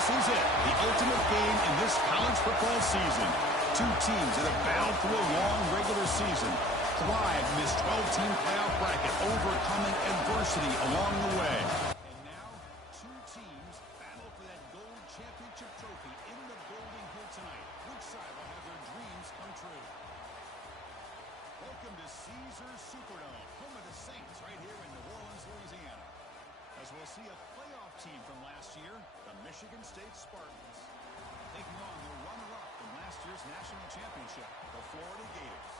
This is it, the ultimate game in this college football season. Two teams that have battled through a long regular season, thrived in this 12-team playoff bracket, overcoming adversity along the way. And now, two teams battle for that gold championship trophy in the building here tonight. Which side will have their dreams come true? Welcome to Caesars Superdome, home of the Saints, right here in New Orleans, Louisiana. As we'll see a playoff team from last year, the Michigan State Spartans, taking on the runner-up from last year's national championship, the Florida Gators.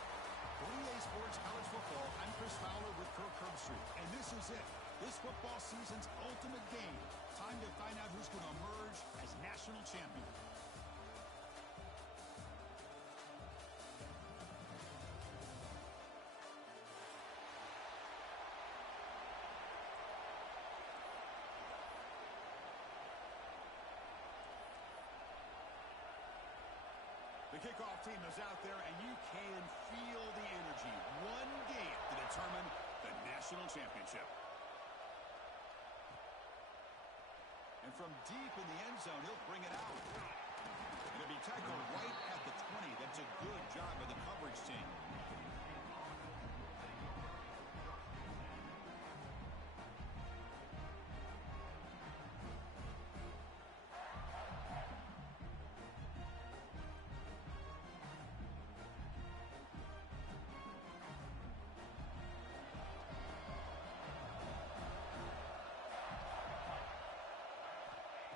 For EA Sports College Football, I'm Chris Fowler with Kirk Herbstreit, and this is it, this football season's ultimate game. Time to find out who's going to emerge as national champion. The kickoff team is out there, and you can feel the energy. One game to determine the national championship. And from deep in the end zone, he'll bring it out. It'll be tackled right at the 20. That's a good job of the coverage team.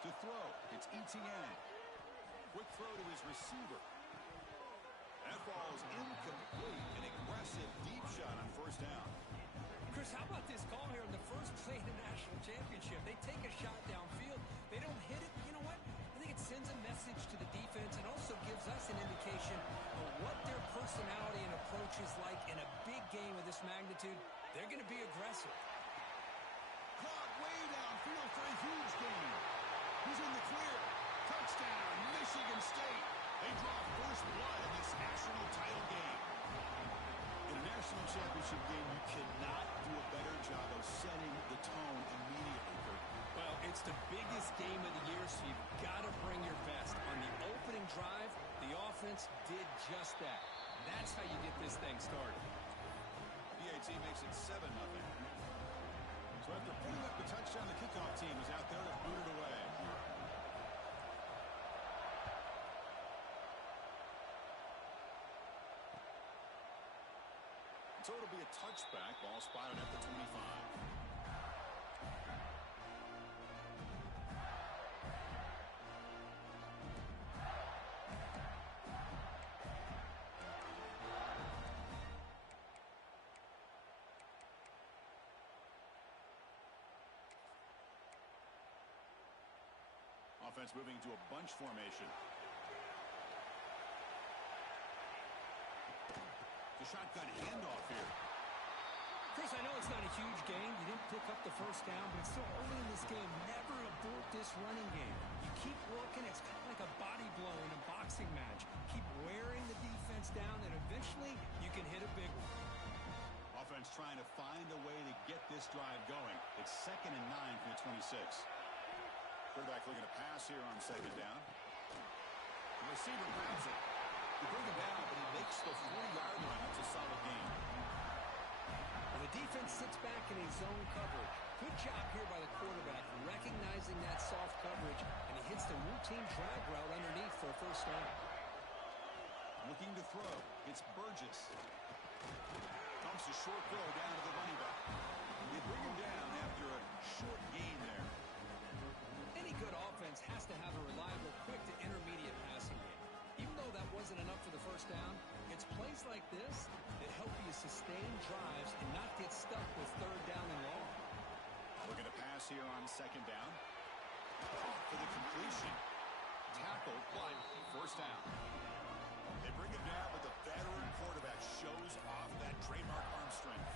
To throw, it's Etienne. Quick throw to his receiver. That ball is incomplete. An aggressive deep shot on first down. Chris, how about this call here in the first play of the national championship? They take a shot downfield. They don't hit it. You know what? I think it sends a message to the defense and also gives us an indication of what their personality and approach is like in a big game of this magnitude. They're going to be aggressive. Caught way downfield for a huge gain. He's in the clear. Touchdown, Michigan State. They draw first blood in this national title game. In a national championship game, you cannot do a better job of setting the tone immediately, Kurt. Well, it's the biggest game of the year, so you've got to bring your best. On the opening drive, the offense did just that. That's how you get this thing started. PAT makes it 7-0. So after putting up the touchdown, the kickoff team is out there to boot it away. So it'll be a touchback, ball spotted at the 25. Offense moving to a bunch formation. The shotgun handoff here. Chris, I know it's not a huge gain. You didn't pick up the first down, but it's still early in this game. Never abort this running game. You keep working. It's kind of like a body blow in a boxing match. Keep wearing the defense down, and eventually you can hit a big one. Offense trying to find a way to get this drive going. It's 2nd and 9 from the 26. Quarterback looking to pass here on 2nd down. The receiver grabs it. They bring him down, but he makes the 4-yard line. It's a solid game. Well, the defense sits back in a zone coverage. Good job here by the quarterback, recognizing that soft coverage, and he hits the routine drag route underneath for a first down. Looking to throw. It's Burgess. Dumps a short throw down to the running back. They bring him down after a short gain there. Any good offense has to have a reliable, quick to intermediate passing game. Even though that wasn't enough for the first down, it's plays like this that help you sustain drives and not get stuck with 3rd down and long. Looking to pass here on 2nd down. For the completion. Tackled, but first down. They bring him down, but the veteran quarterback shows off that trademark arm strength.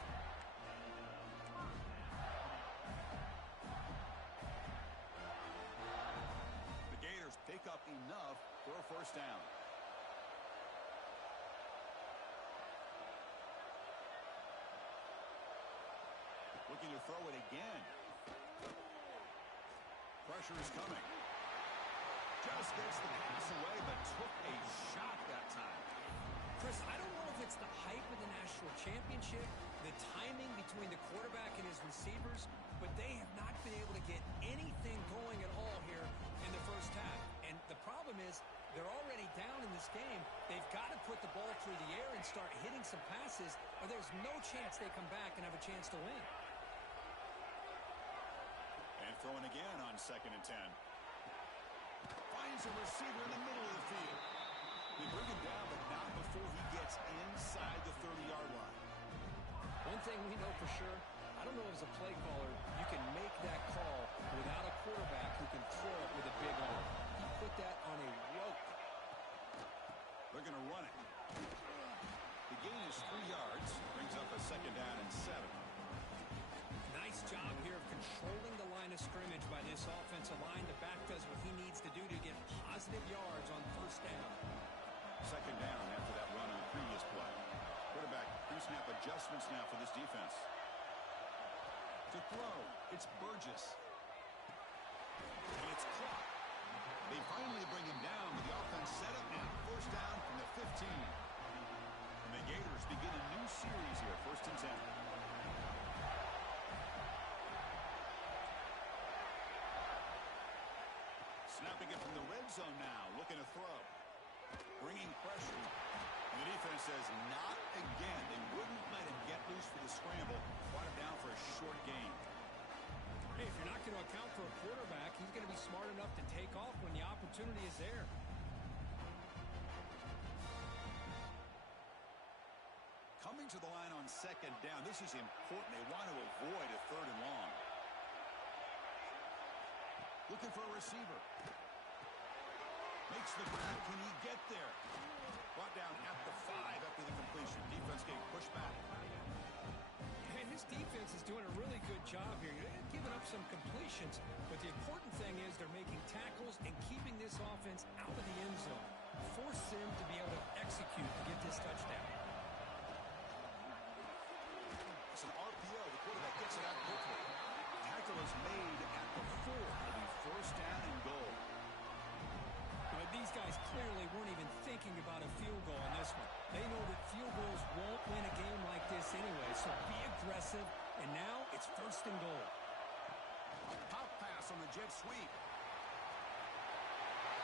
The Gators pick up enough for a first down. Looking to throw it again. Pressure is coming. Just gets the pass away, but took a shot that time. Chris, I don't know if it's the hype of the national championship, the timing between the quarterback and his receivers, but they have not been able to get anything going at all here in the first half. And the problem is they're already down in this game. They've got to put the ball through the air and start hitting some passes, or there's no chance they come back and have a chance to win. And throwing again on 2nd and 10. Finds a receiver in the middle of the field. They bring him down, but not before he gets inside the 30-yard line. One thing we know for sure, I don't know as a play caller, you can make that call without a quarterback who can throw it with a big arm. He put that on a rope. They're going to run it. The gain is 3 yards. Brings up a 2nd down and 7. Nice job here of controlling the line of scrimmage by this offensive line. The back does what he needs to do to get positive yards on 1st down. 2nd down after that run on the previous play. Quarterback pre-snap adjustments now for this defense. To throw, it's Burgess. And it's caught. They finally bring him down, but the offense set up now. 1st down from the 15. And the Gators begin a new series here, 1st and 10. Snapping it from the red zone now, looking to throw. Bringing pressure. And the defense says, not again. They wouldn't let him get loose for the scramble. Brought him down for a short gain. Hey, if you're not going to account for a quarterback, he's going to be smart enough to take off when the opportunity is there. Coming to the line on 2nd down. This is important. They want to avoid a 3rd and long. Looking for a receiver. Makes the grab. Can he get there? Brought down at the 5 after the completion. Defense getting pushed back. And this defense is doing a really good job here. They're giving up some completions, but the important thing is they're making tackles and keeping this offense out of the end zone. Force them to be able to execute to get this touchdown. It's an RPO. The quarterback gets it out quickly. Tackle is made at the 4. It'll be 1st down and goal. But these guys clearly weren't even thinking about a field goal in this one. They know that field goals won't win a game like this anyway, so be aggressive. And now it's 1st and goal. Pop pass on the jet sweep.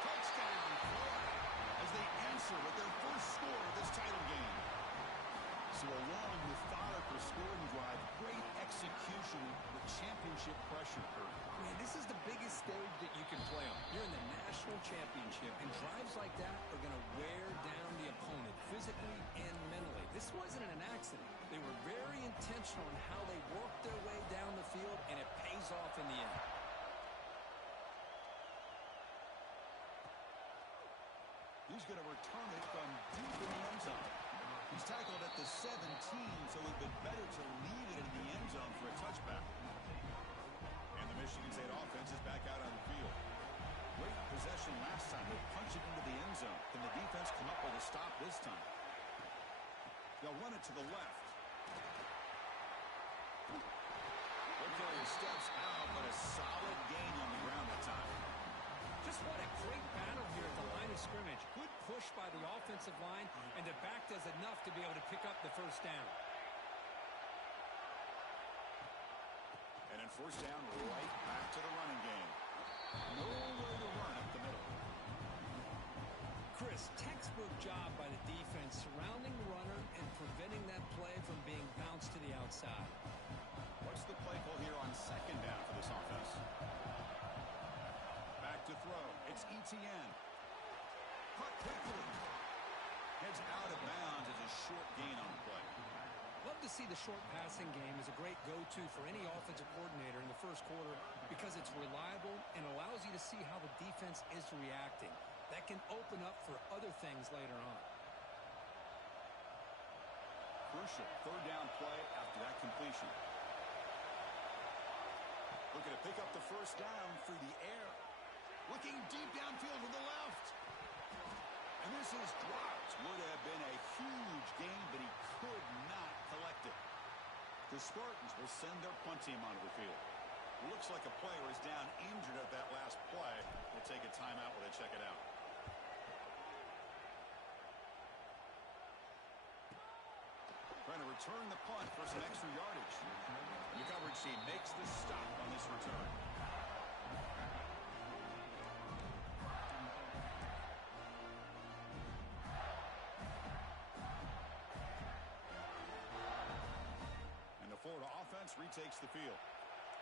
Touchdown, Florida, as they answer with their first score of this title game. So a long, methodical scoring drive, great execution with championship pressure. Man, this is the biggest stage that you can play on. You're in the national championship, and drives like that are going to wear down the opponent physically and mentally. This wasn't an accident. They were very intentional in how they worked their way down the field, and it pays off in the end. He's going to return it from deep in the end zone. He's tackled at the 17, so it would be better to leave it in the end zone for a touchback. And the Michigan State offense is back out on the field. Great possession last time. They punch it into the end zone. Can the defense come up with a stop this time? They'll run it to the left. Carrier steps out, but a solid gain on the ground that time. Just what a great battle here at the line of scrimmage. Good push by the offensive line, and the back does enough to be able to pick up the 1st down. And then 1st down, right back to the running game. Nowhere to run up the middle. Chris, textbook job by the defense surrounding the runner and preventing that play from being bounced to the outside. What's the play call here on 2nd down for this offense? Back to throw. It's ETN. Caught quickly. Heads out of bounds as a short gain on the play. Love to see the short passing game as a great go-to for any offensive coordinator in the 1st quarter because it's reliable and allows you to see how the defense is reacting. That can open up for other things later on. Crucial 3rd down play after that completion. Looking to pick up the 1st down through the air. Looking deep downfield to the left. And this is dropped. Would have been a huge gain, but he could not collect it. The Spartans will send their punt team onto the field. Looks like a player is down injured at that last play. We'll take a timeout while they check it out. Trying to return the punt for some extra yardage. And the coverage team makes the stop on this return. And the Florida offense retakes the field.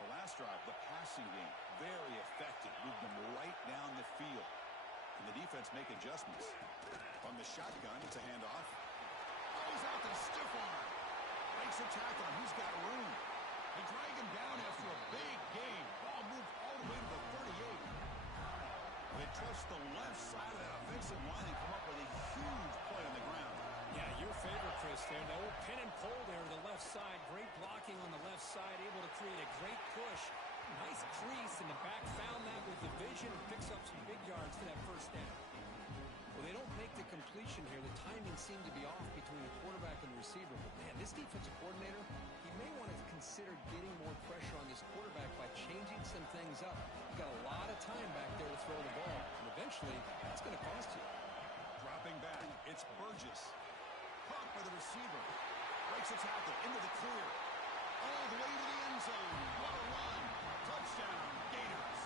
The last drive, the passing game, very effective. Moved them right down the field. And the defense make adjustments. From the shotgun, it's a handoff. Oh, he's out to stiff arm. Breaks a tackle, and he's got room. They drag him down after a big game. Ball moved all the way to the 38. They trust the left side of that offensive line and come up with a huge play on the ground. Yeah, your favorite, Chris, there. The old pin and pull there to the left side. Great blocking on the left side, able to create a great push. Nice crease in the back. Found that with the vision. Picks up some big yards for that first down. Well, they don't make the completion here. The timing seemed to be off between the quarterback and the receiver. But, man, this defensive coordinator, he may want to consider getting more pressure on this quarterback by changing some things up. You've got a lot of time back there to throw the ball. And eventually, that's going to cost you. Dropping back, it's Burgess. Caught by the receiver. Breaks a tackle into the clear. All the way to the end zone. What a run. Touchdown, Gators.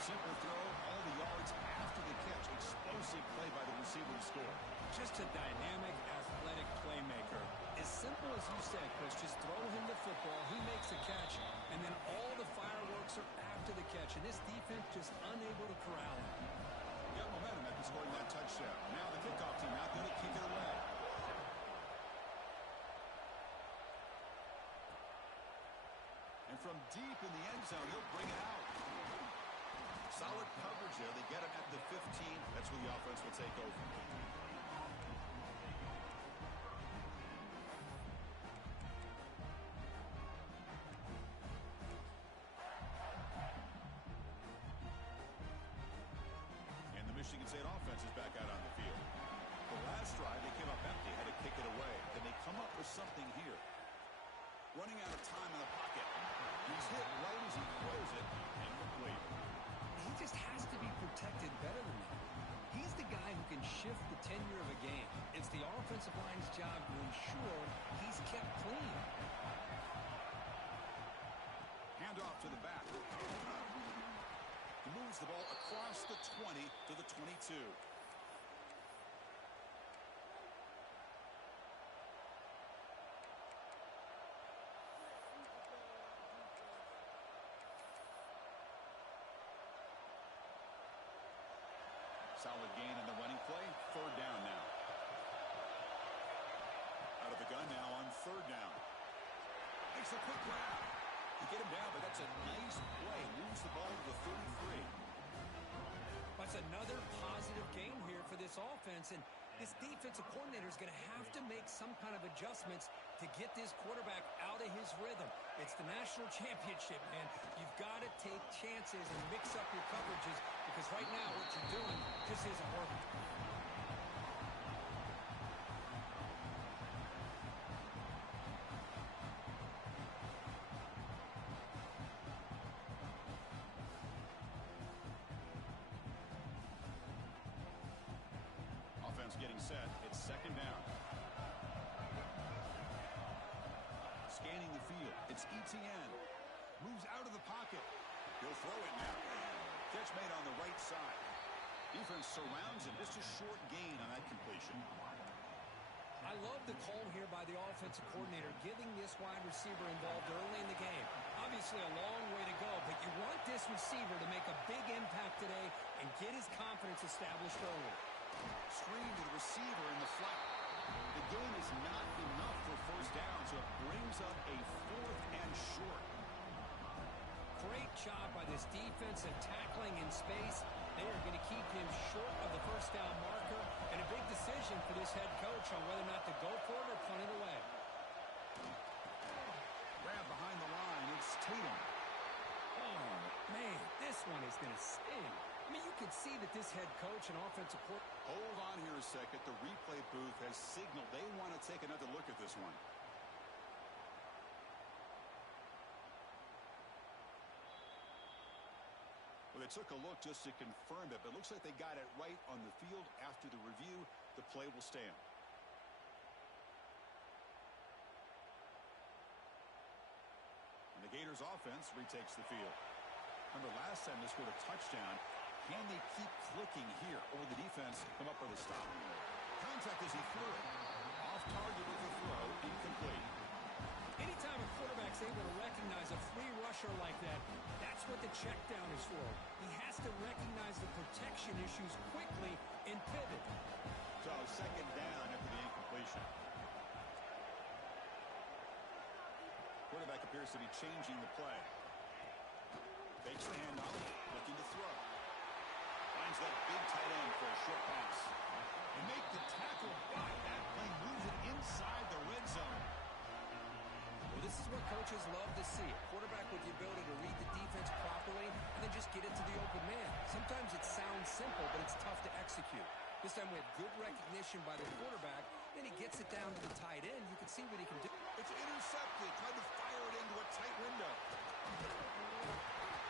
Simple throw, all the yards after the catch. Explosive play by the receiver to score. Just a dynamic, athletic playmaker. As simple as you said, Chris, just throw him the football, he makes a catch, and then all the fireworks are after the catch. And this defense just unable to corral him. Got momentum after scoring that touchdown. Now the kickoff team out there to kick it away. And from deep in the end zone, he'll bring it out. Solid coverage there. They get him at the 15. That's where the offense will take over. And the Michigan State offense is back out on the field. The last drive, they came up empty, had to kick it away. Can they come up with something here? Running out of time in the pocket. He's hit right as he throws it. Incomplete. He just has to be protected better than that. He's the guy who can shift the tenure of a game. It's the offensive line's job to ensure he's kept clean. Handoff to the back. He moves the ball across the 20 to the 22. Solid gain in the running play. Third down now. Out of the gun now on third down. Makes a quick grab. You get him down, but that's a nice play. Moves the ball to the 33. That's another positive game here for this offense. And this defensive coordinator is going to have to make some kind of adjustments to get this quarterback out of his rhythm. It's the national championship, man. You've got to take chances and mix up your coverages because right now what you're doing just isn't working. Offense getting set. It's second down. Scanning the field. It's Etienne. Moves out of the pocket. He'll throw it now. Catch made on the right side. Defense surrounds him. Just a short gain on that completion. I love the call here by the offensive coordinator, getting this wide receiver involved early in the game. Obviously a long way to go, but you want this receiver to make a big impact today and get his confidence established early. Screen to the receiver in the flat. The gain is not enough for first down, so it brings up a fourth and short. Great job by this defense and tackling in space. They are going to keep him short of the first down marker, and a big decision for this head coach on whether or not to go for it or punt it away. Grab behind the line. It's Tatum. Oh, man, this one is going to sting. I mean, you can see that this head coach and offensive coordinator. Hold on here a second. The replay booth has signaled they want to take another look at this one. took a look just to confirm it, but it looks like they got it right on the field. After the review, the play will stand. And the Gators offense retakes the field. Remember last time they scored a touchdown. Can they keep clicking here, or the defense come up with a stop? Contact as he threw it. Off target with the throw, incomplete. Anytime a quarterback's able to recognize a free rusher like that, that's what the check down is for. He has to recognize the protection issues quickly and pivot. So second down after the incompletion. Quarterback appears to be changing the play. Fakes the handoff, looking to throw. Finds that big tight end for a short pass. And make the tackle, but that play moves it inside the red zone. Well, this is what coaches love to see. A quarterback with the ability to read the defense properly and then just get it to the open man. Sometimes it sounds simple, but it's tough to execute. This time we have good recognition by the quarterback. Then he gets it down to the tight end. You can see what he can do. It's intercepted. Tried to fire it into a tight window.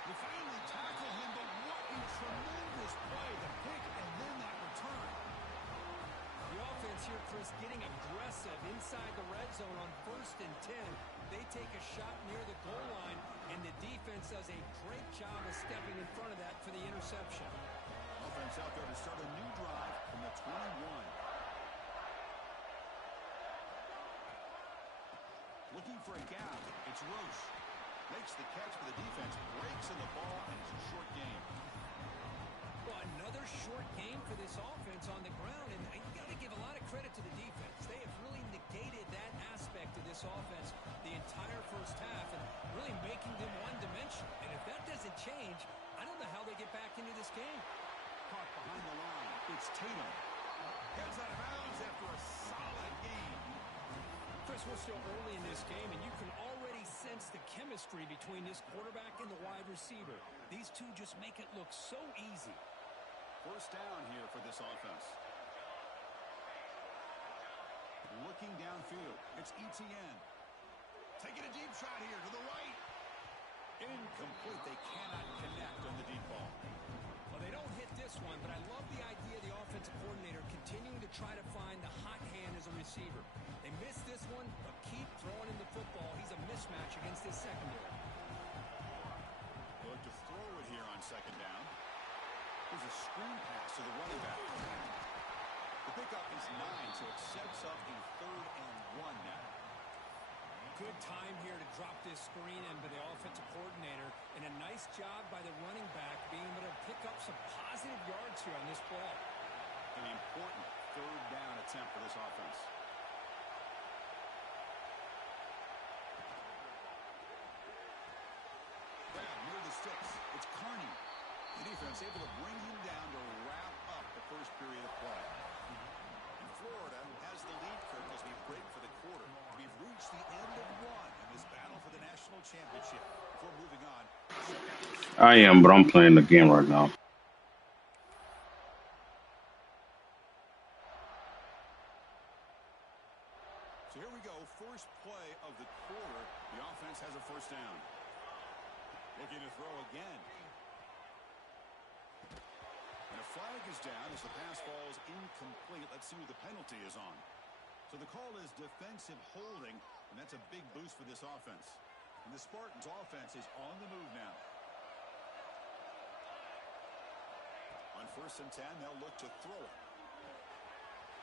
You finally tackle him, but what a tremendous play. The pick and then that return. The offense here, Chris, getting aggressive inside the red zone on 1st and 10. They take a shot near the goal line, and the defense does a great job of stepping in front of that for the interception. Offense out there to start a new drive from the 21. Looking for a gap. It's Roche. Makes the catch, but the defense breaks in the ball, and it's a short game. Well, another short game for this offense on the ground, and you got to give a lot of credit to the defense. They have really negated that aspect of this offense the entire first half and really making them one-dimensional. And if that doesn't change, I don't know how they get back into this game. Caught behind the line. It's Tatum. Gets out of bounds after a solid game. Chris, we're still early in this game, and you can already sense the chemistry between this quarterback and the wide receiver. These two just make it look so easy. First down here for this offense. Looking downfield. It's ETN. Taking a deep shot here to the right. Incomplete. They cannot connect on the deep ball. Well, they don't hit this one, but I love the idea of the offensive coordinator continuing to try to find the hot hand as a receiver. They missed this one, but keep throwing in the football. He's a mismatch against his secondary. Look to throw it here on second down. There's a screen pass to the running back. The pickup is 9, so it sets up a 3rd and 1 now. Good time here to drop this screen in by the offensive coordinator, and a nice job by the running back being able to pick up some positive yards here on this play. An important 3rd down attempt for this offense. Grab near the sticks. It's Carney. The defense able to bring him down to wrap up the first period of play. And Florida has the lead, Kirk, as we break for the quarter. We've reached the end of one in this battle for the national championship. Before moving on, I am, but I'm playing the game right now. so here we go. First play of the quarter. The offense has a first down. Looking to throw again. And a flag is down as the pass falls incomplete. Let's see who the penalty is on. So the call is defensive holding, and that's a big boost for this offense. And the Spartans' offense is on the move now. On 1st and 10, they'll look to throw it.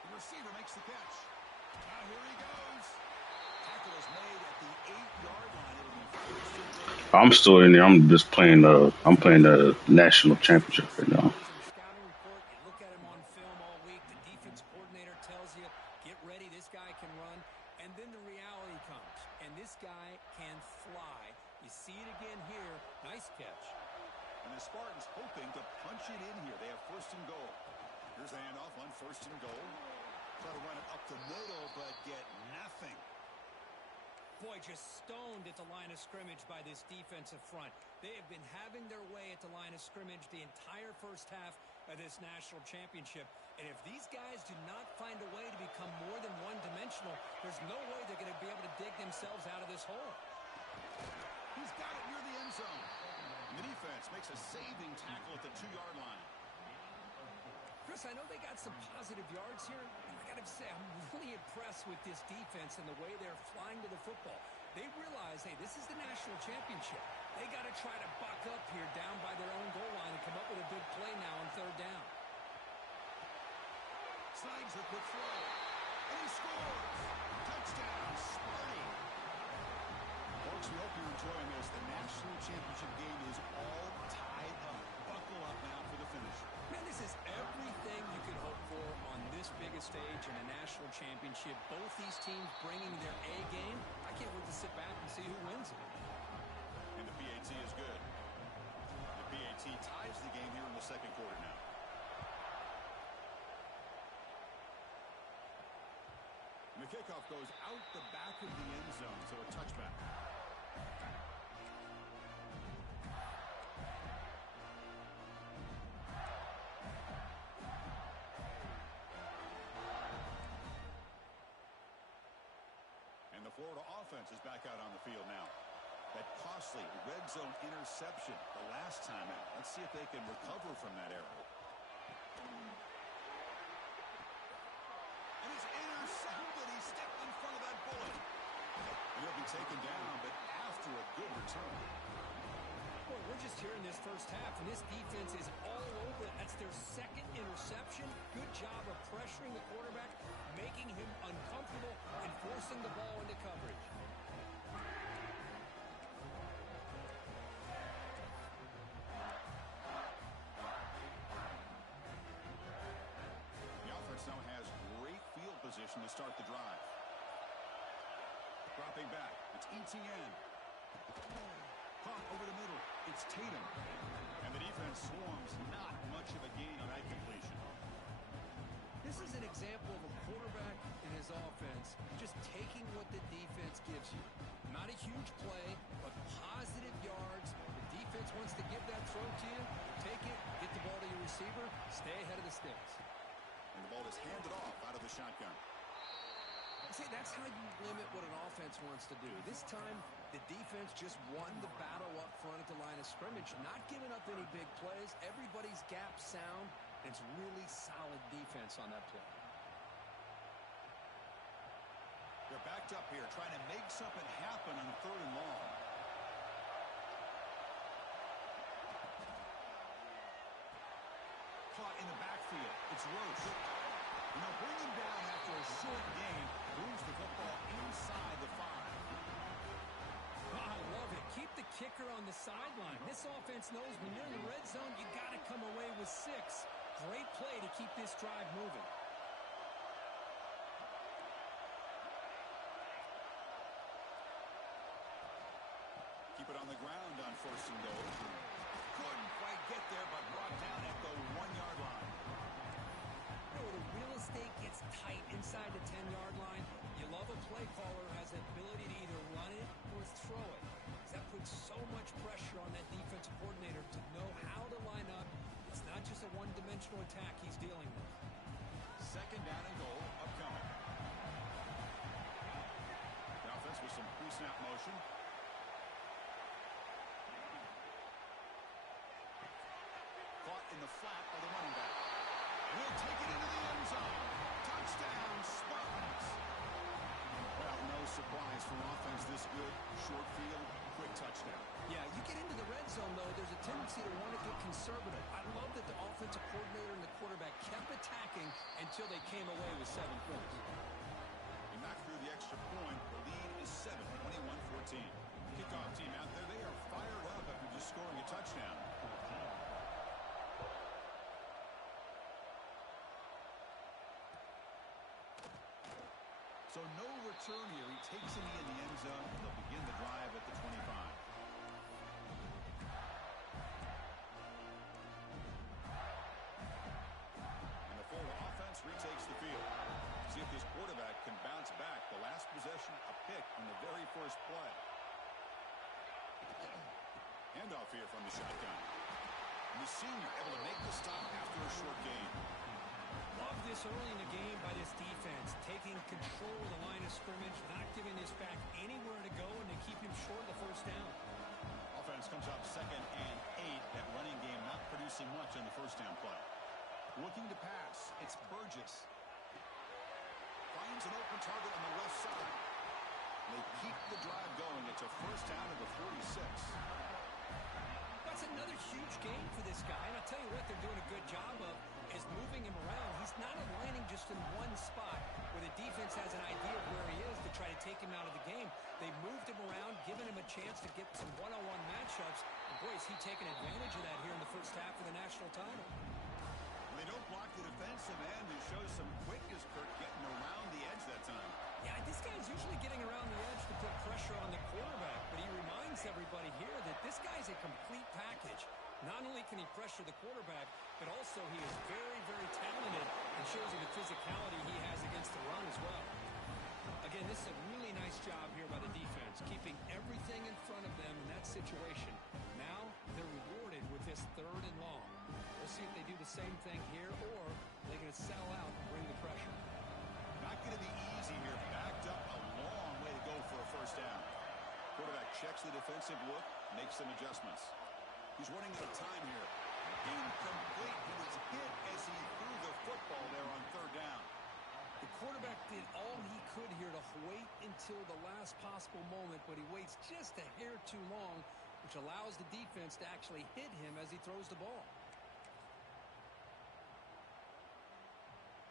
The receiver makes the catch. Now here he goes. Tackle is made at the 8-yard line. It'll be 1st and 10. I'm still in there. I'm just playing I'm playing the national championship right now. Scouting report, you look at him on film all week. The defense coordinator tells you, get ready, this guy can run. And then the reality comes, and this guy can fly. You see it again here. Nice catch. And the Spartans hoping to punch it in here. They have 1st and goal. Here's the handoff on 1st and goal. Try to run it up the middle, but get nothing. Boy, just stoned at the line of scrimmage by this defensive front. They have been having their way at the line of scrimmage the entire first half of this national championship. And if these guys do not find a way to become more than one-dimensional, there's no way they're going to be able to dig themselves out of this hole. He's got it near the end zone. And the defense defense makes a saving tackle at the 2-yard line. Chris, I know they got some positive yards here, and I got to say, I'm really impressed with this defense and the way they're flying to the football. They realize, hey, this is the national championship. They got to try to buck up here down by their own goal line and come up with a big play now on 3rd down. Slides the quick throw, and he scores! Touchdown, Sparty! Folks, we hope you're enjoying this. The national championship game is all tied up. Buckle up now for the finish. Man, this is everything you could hope for on this biggest stage in a national championship. Both these teams bringing their A game. I can't wait to sit back and see who wins it. And the PAT is good. The PAT ties the game here in the 2nd quarter now. And the kickoff goes out the back of the end zone, so a touchback. And the Florida offense is back out on the field now. That costly red zone interception the last time out. Let's see if they can recover from that error. And it's intercepted. He stepped in front of that bullet. And he'll be taken down, but after a good return. Boy, we're just here in this first half, and this defense is all over it. That's their 2nd interception. Good job of pressuring the quarterback, making him uncomfortable, and forcing the ball into coverage. The offense now has great field position to start the drive. Dropping back, it's ETN. Caught over the middle, it's Tatum. And the defense swarms, not much of a gain on that completion. This is an example of a quarterback and his offense just taking what the defense gives you. Not a huge play, but positive yards. The defense wants to give that throw to you. Take it, get the ball to your receiver, stay ahead of the sticks. And the ball is handed off out of the shotgun. See, that's how you limit what an offense wants to do. This time, the defense just won the battle up front at the line of scrimmage, not giving up any big plays. Everybody's gap sound. It's really solid defense on that play. They're backed up here, trying to make something happen on 3rd and long. Caught in the backfield. It's Roach. And they'll bring him down after a short gain. Moves the football inside the 5. Oh, I love it. Keep the kicker on the sideline. This offense knows when you're in the red zone, you got to come away with 6. Great play to keep this drive moving. Keep it on the ground on 1st and goal. Couldn't quite get there, but brought down at the 1-yard line. You know, the real estate gets tight inside the 10-yard line. You love a play caller who has the ability to either run it or throw it. That puts so much pressure on that defensive coordinator to know how to line up. It's not just a one-dimensional attack he's dealing with. 2nd down and goal upcoming. The offense with some pre-snap motion. Caught in the flat by the running back. And he'll take it into the end zone. Touchdown, Spartans. Well, no surprise for an offense this good. Short field, quick touchdown. Yeah, you get into the red zone, though, there's a tendency to want to get conservative. I love that the offensive coordinator and the quarterback kept attacking until they came away with 7 points. And back through the extra point, the lead is 7, 21-14. Kickoff team out there, they are fired up after just scoring a touchdown. So no return here. He takes him in the end zone, and they'll begin the drive at the 25. And the Florida offense retakes the field. See if this quarterback can bounce back. The last possession, a pick on the very first play. Handoff here from the shotgun. And the senior able to make the stop after a short gain. Love this early in the game by this defense, taking control of the line of scrimmage, not giving this back anywhere to go, and to keep him short of the 1st down. Offense comes up 2nd and 8. Burgess. Finds an open target on the left side. They keep the drive going. It's a first down to the 46. That's another huge game for this guy. And I'll tell you what they're doing a good job of is moving him around. He's not aligning just in one spot where the defense has an idea of where he is to try to take him out of the game. They moved him around, giving him a chance to get some one-on-one matchups. And boy, is he taking advantage of that here in the first half of the national title. They don't block the defensive end, who shows some quickness, Kirk, getting around the edge that time. Yeah, this guy's usually getting around the edge to put pressure on the quarterback, but he reminds everybody here that this guy's a complete package. Not only can he pressure the quarterback, but also he is very, very talented and shows you the physicality he has against the run as well. Again, this is a really nice job here by the defense, keeping everything in front of them in that situation. Now they're rewarded with this 3rd and long. We'll see if they do the same thing here, or they're going to sell out and bring the pressure. Not going to be easy here. Backed up a long way to go for a first down. Quarterback checks the defensive look, makes some adjustments. He's running out of time here. Incomplete. He was hit as he threw the football there on 3rd down. The quarterback did all he could here to wait until the last possible moment, but he waits just a hair too long, which allows the defense to actually hit him as he throws the ball.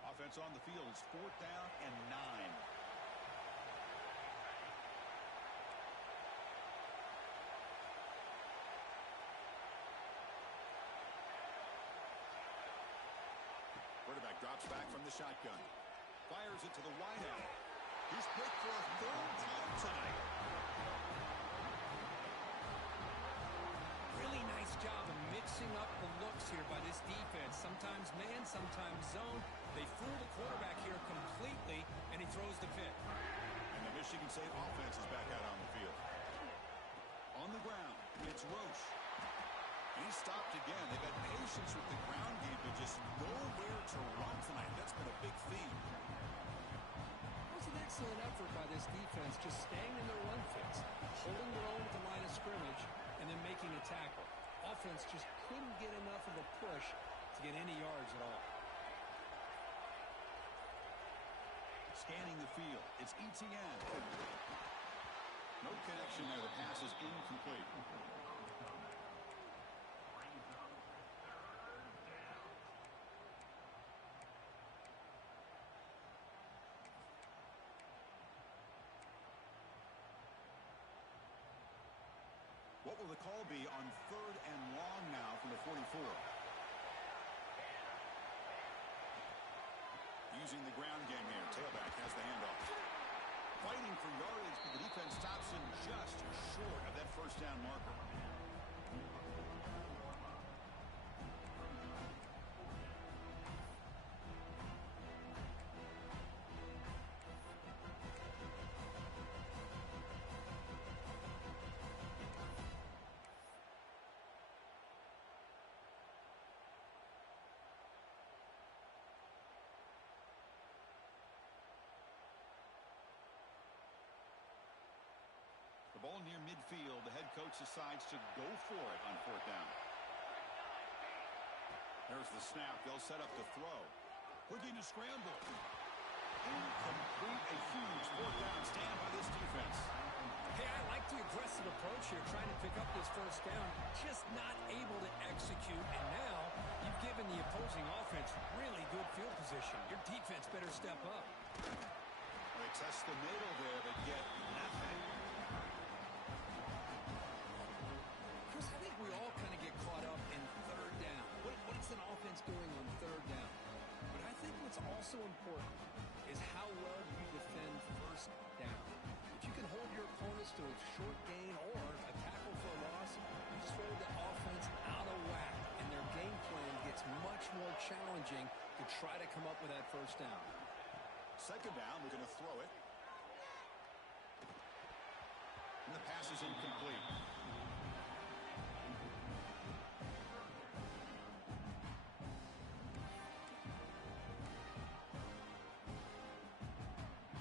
Offense on the field is 4th down and 9. Quarterback drops back from the shotgun. Fires it to the wideout. He's picked for a 3rd time tonight. Really nice job of mixing up the looks here by this defense. Sometimes man, sometimes zone. They fool the quarterback here completely, and he throws the pick. And the Michigan State offense is back out on the field. On the ground, it's Roche. He stopped again. They've had patience with the ground game, but just nowhere to run tonight. That's been a big theme. It was an excellent effort by this defense, just staying in their run fits, holding their own at the line of scrimmage, and then making a tackle. Offense just couldn't get enough of a push to get any yards at all. Scanning the field, it's Etienne. No connection there. The pass is incomplete. What will the call be on 3rd and long now from the 44? Using the ground game here. Tailback has the handoff. Fighting for yardage, but the defense stops him just short of that first down marker. The ball near midfield. The head coach decides to go for it on 4th down. There's the snap. They'll set up the throw. Looking to scramble. Incomplete. A huge 4th down stand by this defense. Hey, I like the aggressive approach here, trying to pick up this first down, just not able to execute. And now you've given the opposing offense really good field position. Your defense better step up. They test the middle there, but get nothing. Chris, I think we all kind of get caught up in 3rd down. What is an offense doing on 3rd down? But I think what's also important is how well you defend 1st down. If you can hold your opponents to a short gain or a tackle for a loss, you throw the offense out of whack, and their game plan gets much more challenging to try to come up with that first down. 2nd down, they're going to throw it. And the pass is incomplete.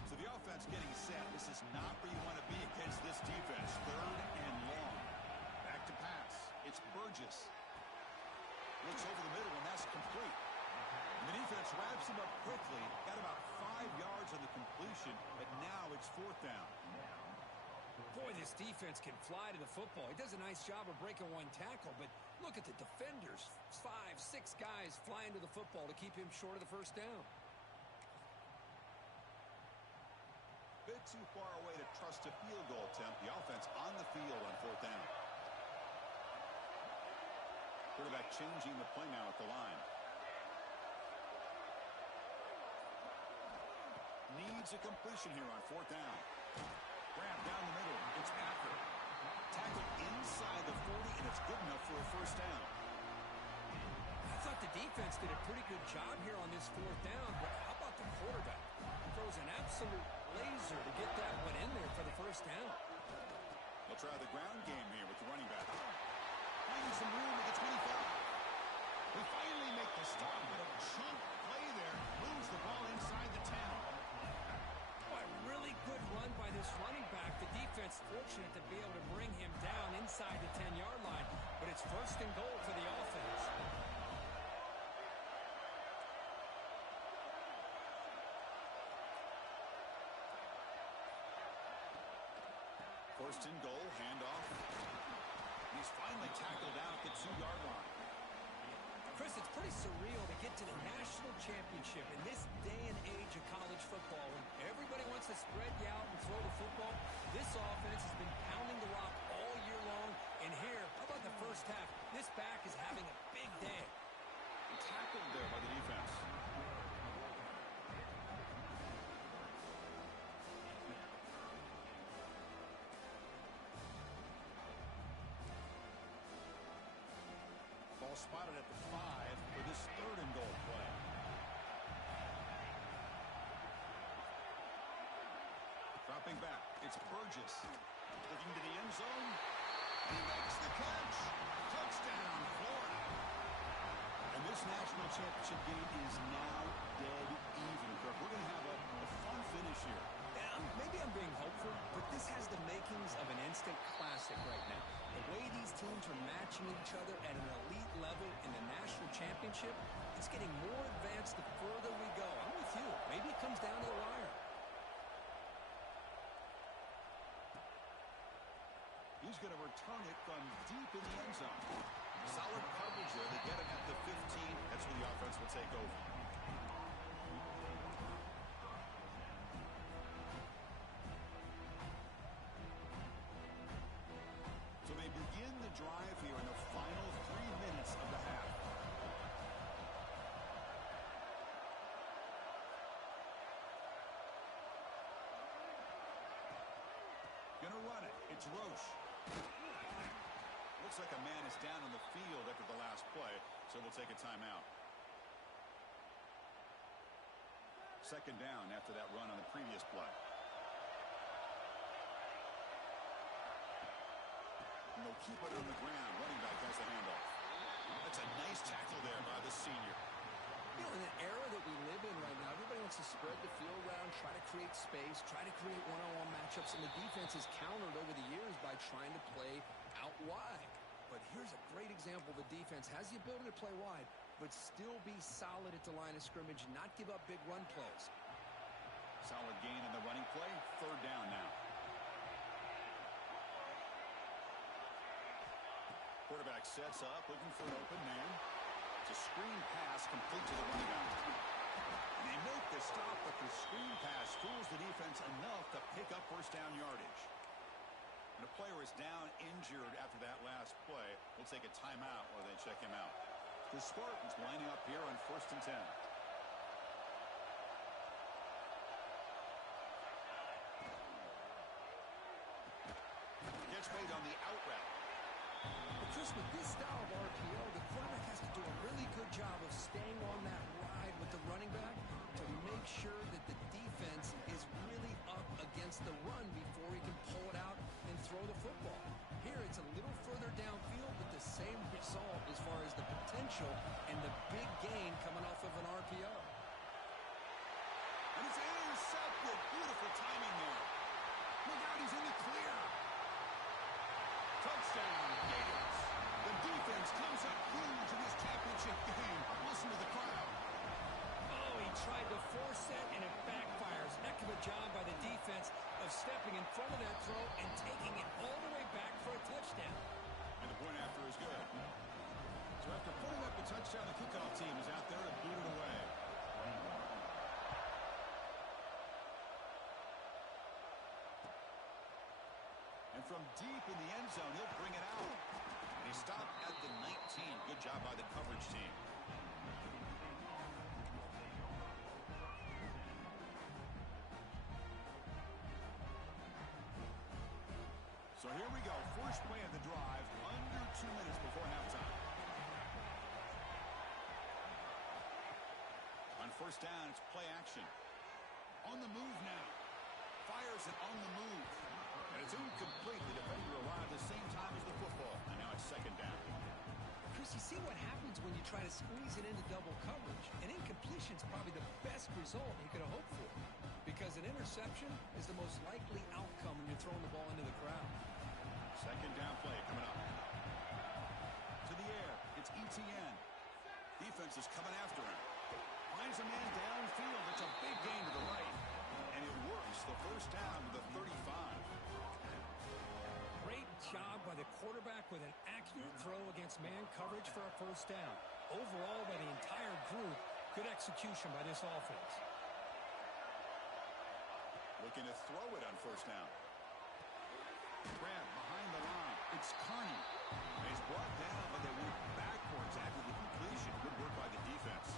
So the offense getting set. This is not where you want to be against this defense. 3rd and long. Back to pass. It's Burgess. Looks over the middle, and that's complete. The defense wraps him up quickly. Got about 5 yards on the completion, but now it's 4th down. Boy, this defense can fly to the football. He does a nice job of breaking one tackle, but look at the defenders. 5, 6 guys flying to the football to keep him short of the first down. Bit too far away to trust a field goal attempt. The offense on the field on 4th down. Quarterback changing the play now at the line. Needs a completion here on 4th down. Grab down the middle. It's Packer. Tackled inside the 40, and it's good enough for a first down. I thought the defense did a pretty good job here on this 4th down, but how about the quarterback? Throws an absolute laser to get that one in there for the first down. They'll try the ground game here with the running back. Finding some room at the 25. We finally make the stop, but a chunk play there moves the ball inside the 10. Boy, really good run by this running back. The defense fortunate to be able to bring him down inside the 10-yard line, but it's 1st and goal for the offense. First and goal, handoff. He's finally tackled out the 2-yard line. Chris, it's pretty surreal to get to the national championship in this day and age of college football when everybody wants to spread you out and throw the football. This offense has been pounding the rock all year long, and here, how about the first half? This back is having a big day. Tackled there by the defense. Ball spotted at the 5 for this 3rd and goal play. Dropping back, it's Burgess. Looking to the end zone. He makes the catch. Touchdown, Florida. And this national championship game is now dead even, Kirk. We're going to have a fun finish here. Yeah, maybe I'm being hopeful, but this has the makings of an instant classic right now. The way these teams are matching each other at an elite level in the national championship, it's getting more advanced the further we go. I'm with you. Maybe it comes down to the wire. He's going to return it from deep in the end zone. Solid coverage there. They get him at the 15. That's where the offense will take over. So they begin the drive here in the final 3 minutes of the half. Gonna run it. It's Roche. Looks like a man is down on the field after the last play, so we'll take a timeout. 2nd down after that run on the previous play. And they'll keep it on the ground. Running back has the handoff. That's a nice tackle there by the senior. You know, in an era that we live in right now, everybody wants to spread the field around, try to create space, try to create one-on-one matchups, and the defense has countered over the years by trying to play out wide. But here's a great example. The defense has the ability to play wide, but still be solid at the line of scrimmage and not give up big run plays. Solid gain in the running play. 3rd down now. Quarterback sets up, looking for an open man. It's a screen pass complete to the running back. And they make the stop, but the screen pass fools the defense enough to pick up first down yardage. And the player is down injured after that last play. We'll take a timeout while they check him out. The Spartans lining up here on 1st and 10. Gets made on the out route. But Chris, with this style of RPO, the quarterback has to do a really good job of staying on that ride with the running back to make sure that the defense is really up against the run before he can pull it out and throw the football. Here, it's a little further downfield, but the same result as far as the potential and the big gain coming off of an RPO. And it's intercepted. Beautiful timing there. Look out, he's in the clear. Touchdown, Gators. The defense comes up huge in this championship game. Listen to the crowd. tried to force that, and it backfires. Heck of a job by the defense of stepping in front of that throw and taking it all the way back for a touchdown. And the point after is good. So after putting up the touchdown, the kickoff team is out there to boot it away. And from deep in the end zone, he'll bring it out. And he stopped at the 19. Good job by the coverage team. So here we go. First play of the drive, under 2 minutes before halftime. On first down, it's play action. On the move now. Fires it on the move. And it's incomplete. The defender arrived at the same time as the football. And now it's second down. Chris, you see what happens when you try to squeeze it into double coverage. An incompletion is probably the best result you could have hoped for. Because an interception is the most likely outcome when you're throwing the ball into the crowd. Second down play coming up. To the air. It's ETN. Defense is coming after him. Finds a man downfield. It's a big gain to the right. And it works. The first down to the 35. Great job by the quarterback with an accurate throw against man coverage for a first down. Overall, by the entire group, good execution by this offense. Looking to throw it on first down. Grab behind the line. It's Carney. He's brought down, but they went backwards after the completion. Good work by the defense.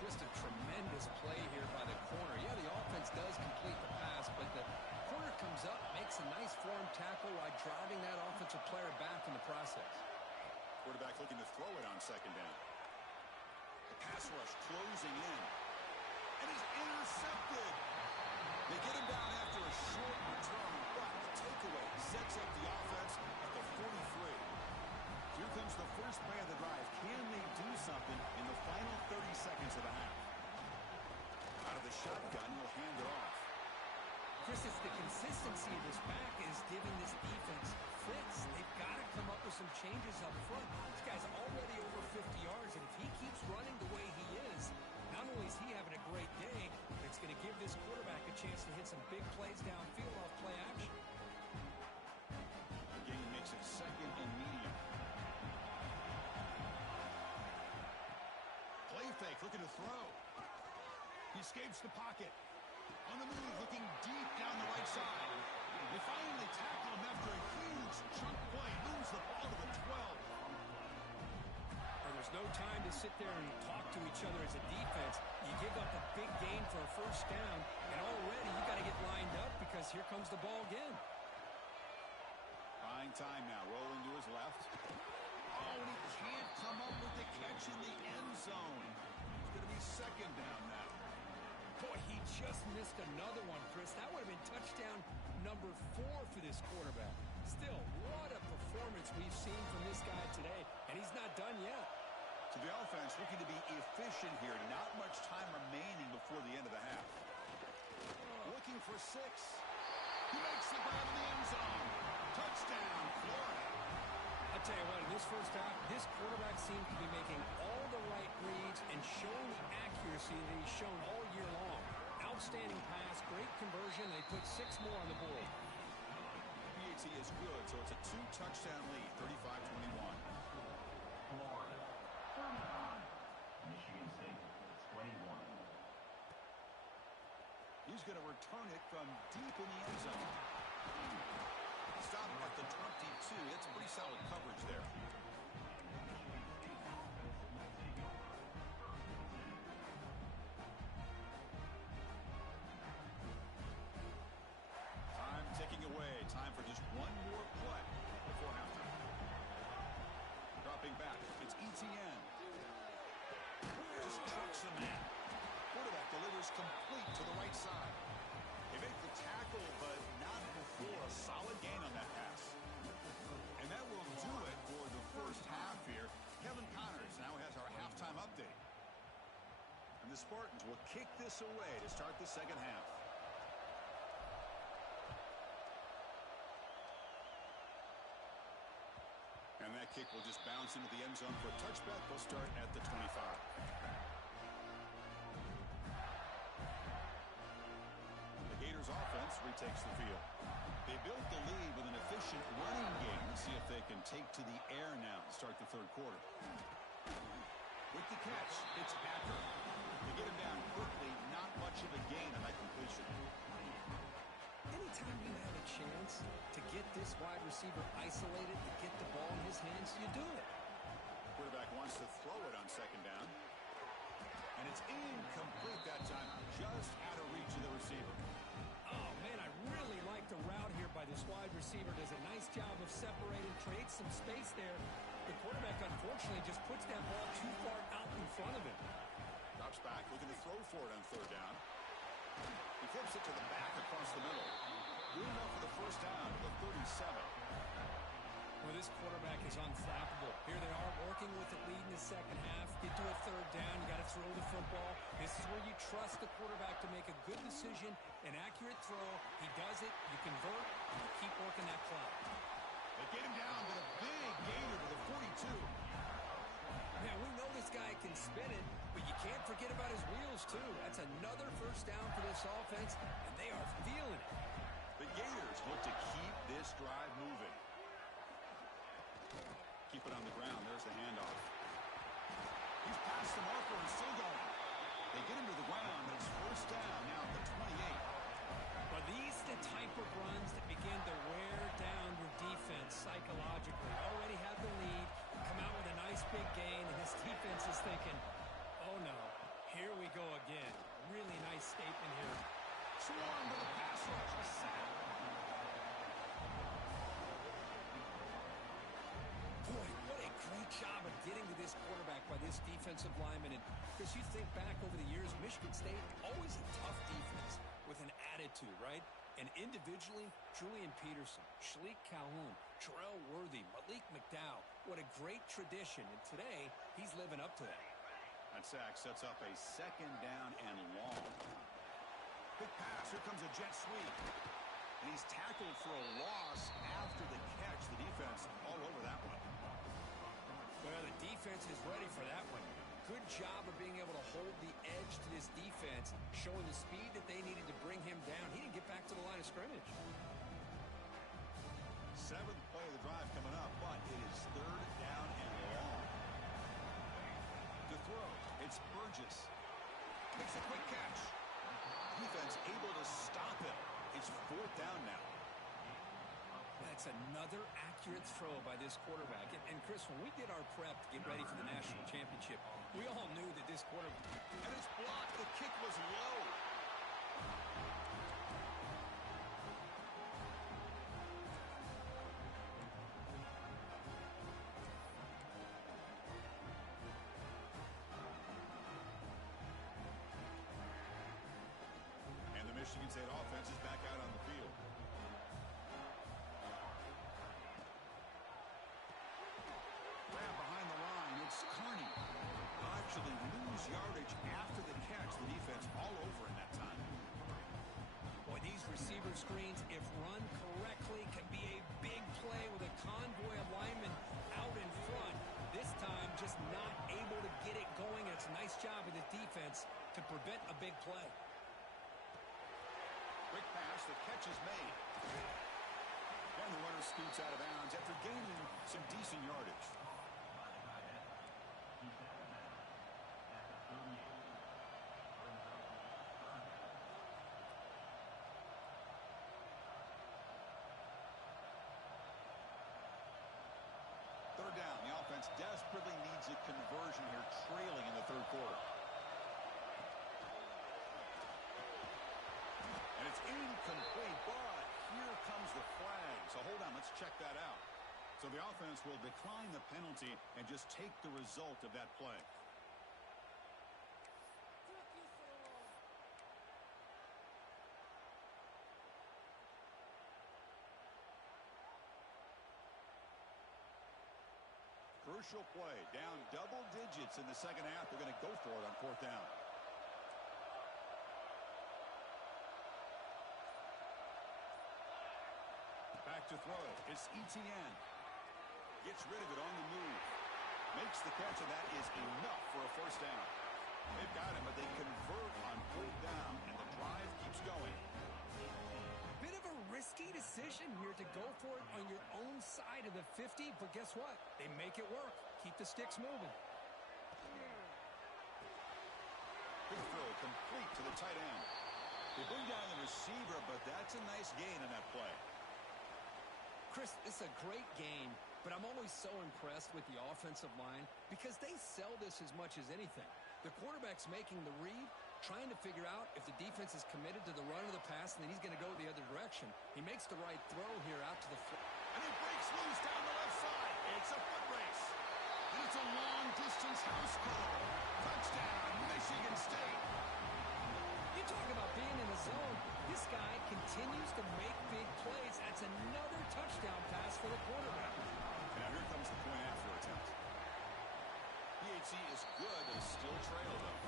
Just a tremendous play here by the corner. Yeah, the offense does complete the pass, but the corner comes up, makes a nice form tackle while driving that offensive player back in the process. Quarterback looking to throw it on second down. The pass rush closing in. And he's intercepted. They get him down after a short return, but the takeaway sets up the offense at the 43. Here comes the first play of the drive. Can they do something in the final 30 seconds of the half? Out of the shotgun, he'll hand it off. Chris, it's the consistency of this back is giving this defense fits. They've got to come up with some changes up front. This guy's already over 50 yards, and if he keeps running the way he is, not only is he having a great day, but it's going to give this quarterback a chance to hit some big plays downfield off play action. Again, he makes it second and medium. Play fake, looking to throw. He escapes the pocket. On the move, looking deep down the right side. They finally tackle him after a huge chunk play. Moves the ball to the 12. There's no time to sit there and talk to each other as a defense. You give up a big gain for a first down, and already you got to get lined up because here comes the ball again. Buying time now, rolling to his left. Oh, and he can't come up with the catch in the end zone. It's going to be second down now. Boy, he just missed another one, Chris. That would have been touchdown number 4 for this quarterback. Still, what a performance we've seen from this guy today, and he's not done yet. So the offense looking to be efficient here. Not much time remaining before the end of the half. Looking for 6. He makes the grab in the end zone. Touchdown, Florida. I'll tell you what, in this first half, this quarterback seems to be making all the right reads and showing the accuracy that he's shown all year long. Outstanding pass, great conversion. They put 6 more on the board. PAT is good, so it's a 2-touchdown lead, 35-21. Florida, 35. Michigan State, 21. He's going to return it from deep in the end zone. Stop at the 22. That's pretty solid coverage there. Time ticking away. Time for just one more play before halftime. Dropping back. It's ETN. Just trucks a man. Quarterback delivers complete to the right side. They make the tackle, but not before a solid gain on that pass. And that will do it for the first half here. Kevin Connors now has our halftime update. And the Spartans will kick this away to start the second half. And that kick will just bounce into the end zone for a touchback. They'll start at the 25. Steelers offense retakes the field. They built the lead with an efficient running game. Let's see if they can take to the air now to start the third quarter. With the catch, it's Packer. They get him down quickly, not much of a gain on that completion. Anytime you have a chance to get this wide receiver isolated, to get the ball in his hands, you do it. Quarterback wants to throw it on second down. And it's incomplete that time, just out of reach of the receiver. Oh, man, I really like the route here by this wide receiver. Does a nice job of separating, creates some space there. The quarterback, unfortunately, just puts that ball too far out in front of him. Drops back, looking to throw for it on third down. He flips it to the back across the middle. Good enough for the first down to the 37. Well, this quarterback is unflappable. Here they are working with the lead in the second half. Get to a third down. You got to throw the football. This is where you trust the quarterback to make a good decision, an accurate throw. He does it. You convert, and you keep working that clock. They get him down with a big gainer to the 42. Man, we know this guy can spin it, but you can't forget about his wheels, too. That's another first down for this offense, and they are feeling it. The Gators look to keep this drive moving. Keep it on the ground. There's the handoff. He's past the marker and still going. They get him to the ground, but it's first down now at the 28. But these the type of runs that begin to wear down your defense psychologically. Already have the lead, come out with a nice big gain, and this defense is thinking, oh no, here we go again. Really nice statement here. Swarm to the pass rush, a sack. Boy, what a great job of getting to this quarterback by this defensive lineman. And Chris, you think back over the years, Michigan State, always a tough defense with an attitude, right? And individually, Julian Peterson, Shalik Calhoun, Terrell Worthy, Malik McDowell, what a great tradition. And today, he's living up to that. That sack sets up a second down and long. Big pass. Here comes a jet sweep. And he's tackled for a loss after the catch. The defense all over that one. Well, the defense is ready for that one. Good job of being able to hold the edge to this defense, showing the speed that they needed to bring him down. He didn't get back to the line of scrimmage. Seventh play of the drive coming up, but it is third down and long. To throw, it's Burgess. Makes a quick catch. Defense able to stop it. It's fourth down now. That's another accurate throw by this quarterback. And Chris, when we did our prep to get ready for the national championship, we all knew that this quarterback... And it's blocked. The kick was low. And the Michigan State offense is back out on the field. Grab behind the line. It's Kearney. Actually lose yardage after the catch. The defense all over in that time. Boy, these receiver screens, if run correctly, can be a big play with a convoy of linemen out in front. This time, just not able to get it going. It's a nice job of the defense to prevent a big play. Quick pass. The catch is made. And the runner scoots out of bounds after gaining some decent yardage. Third down. The offense desperately needs a conversion here, trailing in the third quarter. And it's incomplete, but here comes the flag. So hold on, let's check that out. So the offense will decline the penalty and just take the result of that play. Crucial play, down double digits in the second half. They're going to go for it on fourth down. Back to throw. It's Etienne. Gets rid of it on the move. Makes the catch, and that is enough for a first down. They've got him, but they convert on fourth down, and the drive keeps going. decision here to go for it on your own side of the 50, but guess what? They make it work. Keep the sticks moving. Good throw, complete to the tight end. They bring down the receiver, but that's a nice gain on that play. Chris, it's a great game, but I'm always so impressed with the offensive line because they sell this as much as anything. The quarterback's making the read, trying to figure out if the defense is committed to the run or the pass, and then he's going to go the other direction. He makes the right throw here out to the floor. And he breaks loose down the left side. It's a foot race. And it's a long-distance house call. Touchdown, Michigan State. You talk about being in the zone. This guy continues to make big plays. That's another touchdown pass for the quarterback. And now here comes the point after attempt. PHC is good, but still trail, though.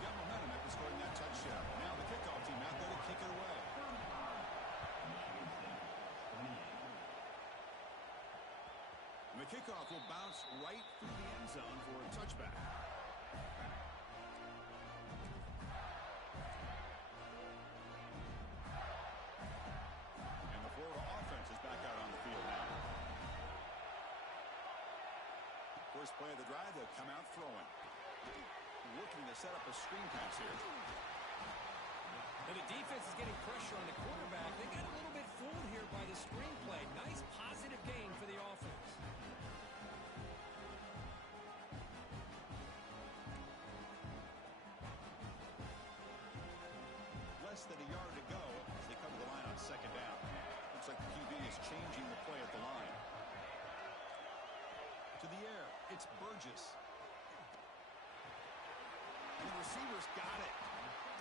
Got momentum after scoring that touchdown. Now the kickoff team out there to kick it away. And the kickoff will bounce right through the end zone for a touchback. And the Florida offense is back out on the field now. First play of the drive, they'll come out throwing. Looking to set up a screen pass here. And the defense is getting pressure on the quarterback. They got a little bit fooled here by the screen play. Nice positive gain for the offense. Less than a yard to go as they cover the line on second down. Looks like the QB is changing the play at the line. To the air, it's Burgess. And the receivers got it.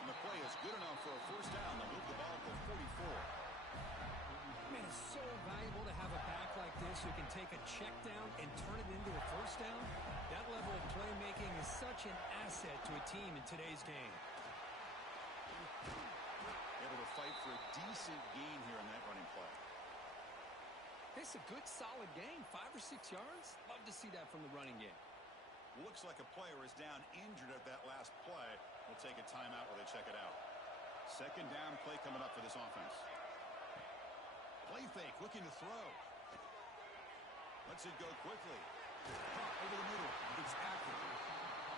And the play is good enough for a first down. They'll move the ball to 44. Man, it's so valuable to have a back like this who can take a check down and turn it into a first down. That level of playmaking is such an asset to a team in today's game. Able to fight for a decent gain here on that running play. It's a good, solid game. 5 or 6 yards. Love to see that from the running game. Looks like a player is down injured at that last play. We'll take a timeout while they check it out. Second down play coming up for this offense. Play fake, looking to throw. Lets it go quickly. Caught over the middle. It's accurate.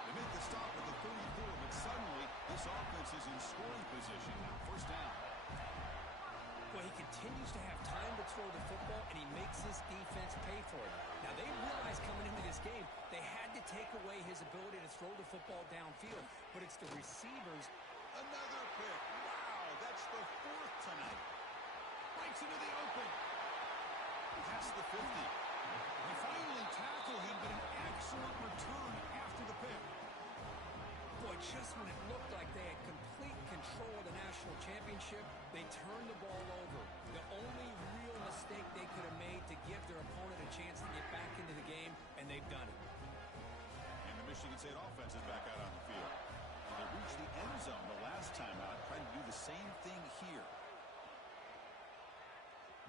They make the stop at the 34, but suddenly this offense is in scoring position. First down. Well, he continues to have time to throw the football, and he makes this defense pay for it. Now, they realized coming into this game, they had to take away his ability to throw the football downfield, but it's the receivers. Another pick. Wow, that's the 4th tonight. Breaks into the open. Past the 50. They finally tackle him, but an excellent return after the pick. Boy, just when it looked like they had complete control of the national championship, they turned the ball over. The only real mistake they could have made to give their opponent a chance to get back into the game, and they've done it. And the Michigan State offense is back out on the field. And they reached the end zone the last time out, trying to do the same thing here.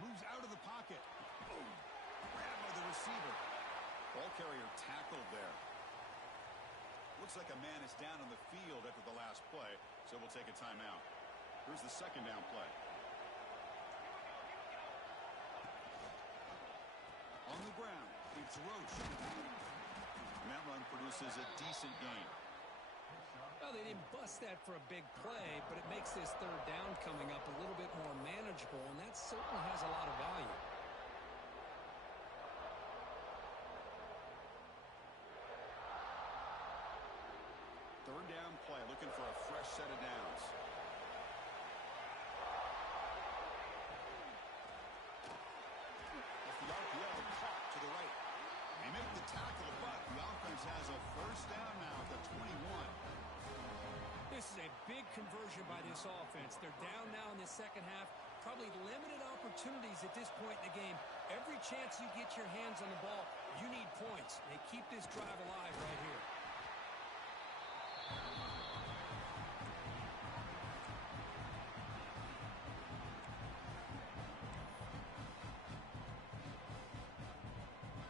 Moves out of the pocket. Boom. Grabbed by the receiver. Ball carrier tackled there. Looks like a man is down on the field after the last play, so we'll take a timeout. Here's the second down play. On the ground, it's Roche. And that run produces a decent gain. Well, they didn't bust that for a big play, but it makes this third down coming up a little bit more manageable, and that certainly has a lot of value. Third down play, looking for a fresh set of downs. Off the RPO, caught to the right. They make the tackle, but the offense has a first down now at the 21. This is a big conversion by this offense. They're down now in the second half. Probably limited opportunities at this point in the game. Every chance you get your hands on the ball, you need points. They keep this drive alive right here.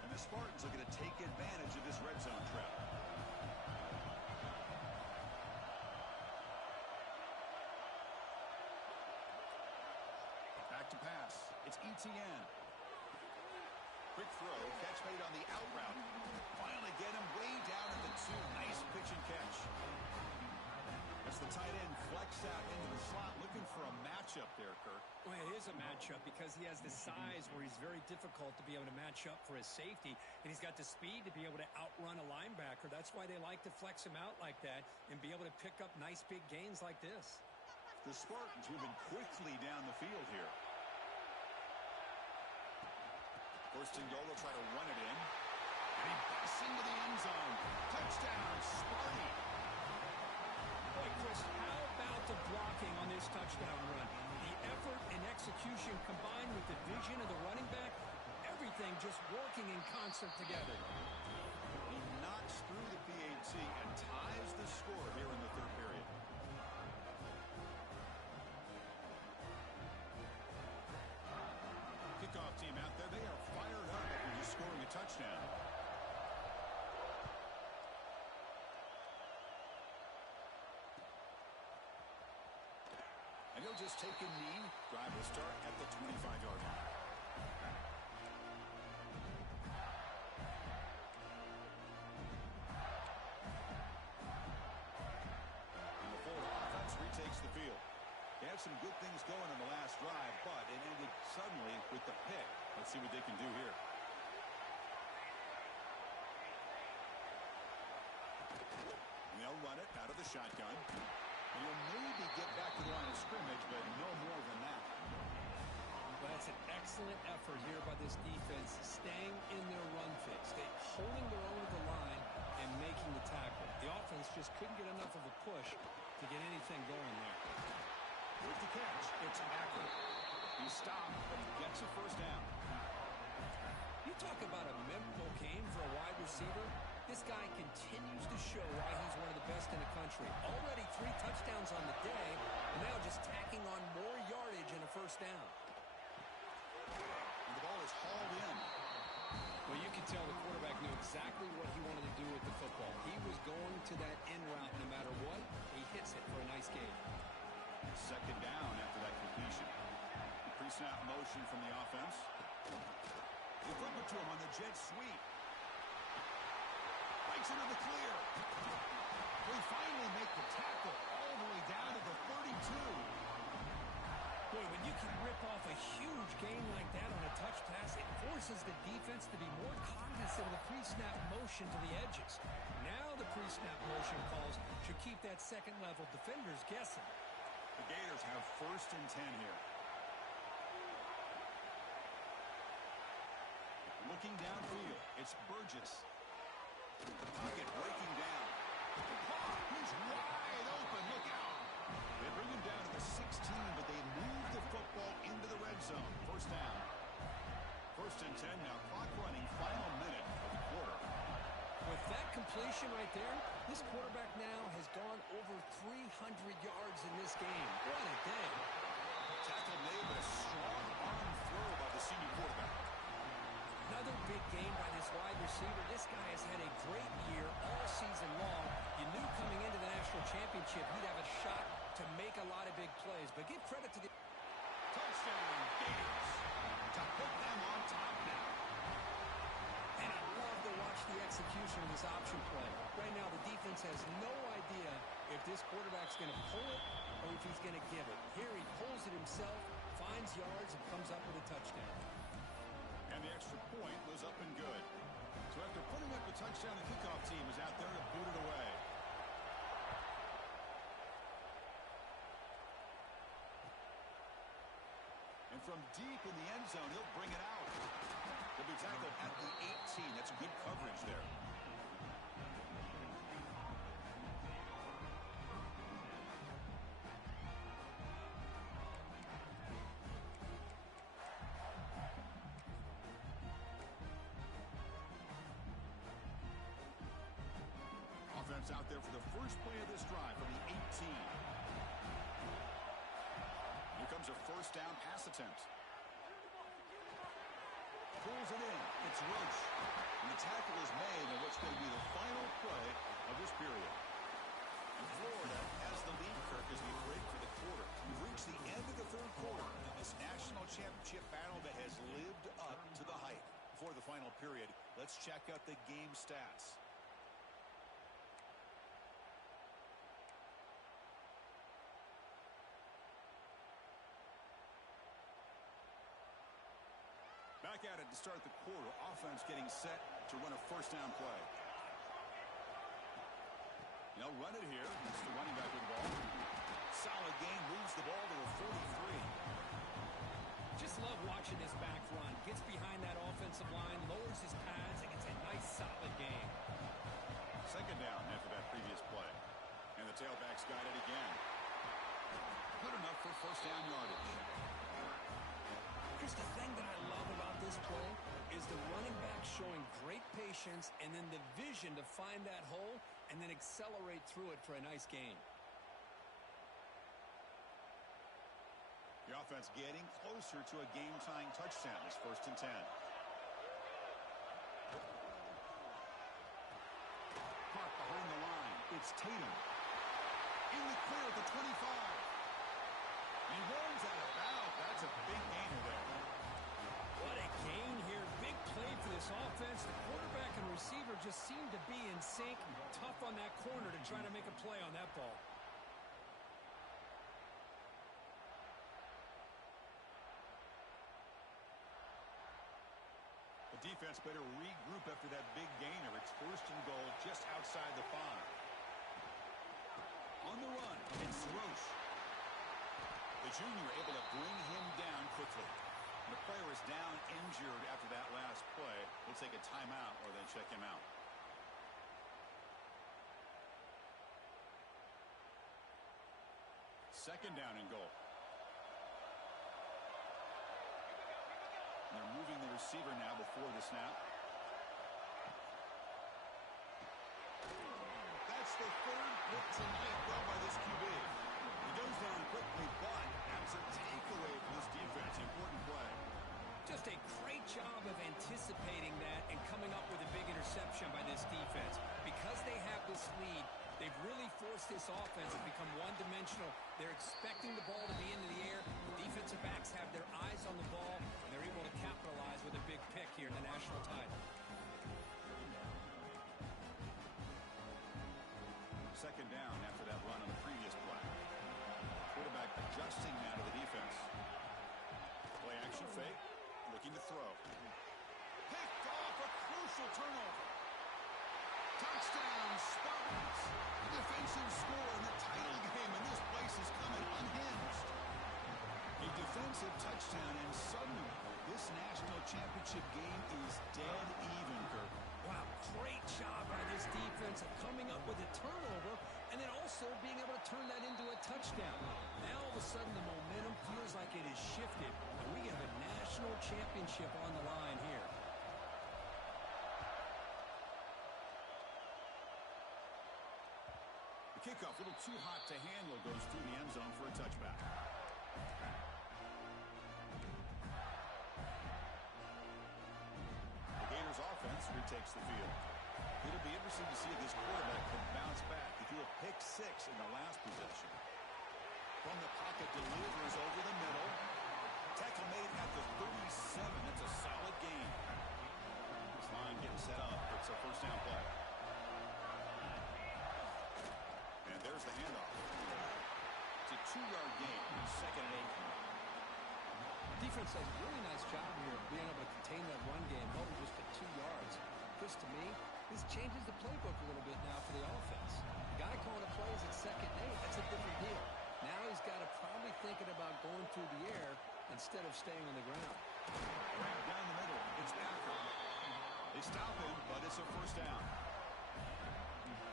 And the Spartans are going to take advantage of this red zone trap. Back to pass. It's ETN. Quick throw. Catch made on the out route. Finally get him way down at the 2. Nice pitch and catch. As the tight end flex out into the slot, looking for a matchup there, Kirk. Well, it is a matchup because he has the size where he's very difficult to be able to match up for his safety, and he's got the speed to be able to outrun a linebacker. That's why they like to flex him out like that and be able to pick up nice big gains like this. The Spartans moving quickly down the field here. First and goal, they'll try to run it in. And he busts into the end zone. Touchdown, Sparty. Boy, Chris, how about the blocking on this touchdown run? The effort and execution combined with the vision of the running back, everything just working in concert together. He knocks through the PAT and ties the score here in the third period. Kickoff team out there, they are fired up after just scoring a touchdown. And he'll just take a knee. Drive will start at the 25-yard line. And the Florida offense retakes the field. They had some good things going on the last drive, but it ended suddenly with the pick. Let's see what they can do here. And they'll run it out of the shotgun. And he'll maybe get back to the line of scrimmage, but no more than that. Well, that's an excellent effort here by this defense, staying in their run fix. They holding their own at the line and making the tackle. The offense just couldn't get enough of a push to get anything going there. With the catch, it's accurate. He stopped, but he gets a first down. You talk about a memorable game for a wide receiver. This guy continues to show why he's one of the best in the country. Already 3 touchdowns on the day, and now just tacking on more yardage and a first down. And the ball is hauled in. Well, you can tell the quarterback knew exactly what he wanted to do with the football. He was going to that end route no matter what. He hits it for a nice gain. Second down after that completion. Pre-snap motion from the offense. They flip it to him on the jet sweep. Breaks into the clear. They finally make the tackle all the way down to the 32. Boy, when you can rip off a huge gain like that on a touch pass, it forces the defense to be more cognizant of the pre-snap motion to the edges. Now the pre-snap motion calls should keep that second-level defenders guessing. The Gators have first and 10 here. Looking downfield, it's Burgess. The pocket breaking down. He's wide open, look out. They bring him down to the 16, but they move the football into the red zone. First down. First and 10 now, clock running, final minute of the quarter. With that completion right there, this quarterback now has gone over 300 yards in this game. What a day. Tackle made, but a strong arm throw by the senior quarterback. Another big game by this wide receiver. This guy has had a great year all season long. You knew coming into the national championship he'd have a shot to make a lot of big plays. But give credit to the... Touchdown, Gators. To put them on top now. And I love to watch the execution of this option play. Right now, the defense has no idea if this quarterback's going to pull it or if he's going to give it. Here he pulls it himself, finds yards, and comes up with a touchdown. And the extra point was up and good. So after putting up a touchdown, the kickoff team is out there to boot it away. And from deep in the end zone, he'll bring it out. He'll be tackled at the 18. That's good coverage there. Offense out there for the first play of this drive from the 18. Here comes a first down pass attempt. Pulls it in. It's Roach. And the tackle is made on what's going to be the final play of this period. And Florida has the lead, Kirk, as we break for the quarter. We've reached the end of the third quarter in this national before the final period. Let's check out the game stats. Back at it to start the quarter. Offense getting set to run a first down play. They'll run it here. It's the running back with the ball. Solid gain. Moves the ball to the 43. Just love watching this back run. Gets behind that offensive line, lowers his pads, and gets a nice solid gain. Second down after that previous play. And the tailback's got it again. Good enough for first down yardage. Here's the thing that I love about this play is the running back showing great patience and then the vision to find that hole and then accelerate through it for a nice gain. The offense getting closer to a game-tying touchdown. It's first and 10. Caught behind the line. It's Tatum. In the clear at the 25. He runs out of bounds. That's a big gainer there. What a gain here. Big play for this offense. The quarterback and receiver just seem to be in sync. Tough on that corner to try to make a play on that ball. The defense better regroup after that big gainer. It's first and goal just outside the 5. On the run, it's Roche. The junior able to bring him down quickly. The player is down injured after that last play. We'll take a timeout or then check him out. Second down and goal. And they're moving the receiver now before the snap. That's the third pick tonight thrown by this QB. He goes down quickly, but that's a takeaway for this defense. Important play. Just a great job of anticipating that and coming up with a big interception by this defense. Because they have this lead, they've really forced this offense to become one-dimensional. They're expecting the ball to be into the air. The defensive backs have their eyes on the ball, and they're able to capitalize with a big pick here in the national title. Second down after that run on the previous play. Quarterback adjusting now to the defense. Play action fake. Looking to throw. Picked off, a crucial turnover. Touchdown, Spartans. Defensive score in the title game, and this place is coming unhinged. A defensive touchdown, and suddenly this national championship game is dead even, Kirk. Wow, great job by this defense of coming up with a turnover and then also being able to turn that into a touchdown. Now all of a sudden the momentum feels like it is shifted, and we have a national championship on the line here. The kickoff, a little too hot to handle, goes through the end zone for a touchback. The Gators offense retakes the field. It'll be interesting to see if this quarterback can bounce back. He threw a pick 6 in the last possession. From the pocket, delivers over the middle. Tackle made at the 37. That's a solid gain. This line getting set up. It's a first down play. And there's the handoff. It's a 2-yard gain. Second and 8. Defense does a really nice job here of being able to contain that run game, held it just at 2 yards. Chris, to me, this changes the playbook a little bit now for the offense. The guy calling the plays at second and 8, that's a different deal. Now he's got to probably thinking about going through the air instead of staying on the ground. Right down the middle. It's Packer. They stop him, but it's a first down.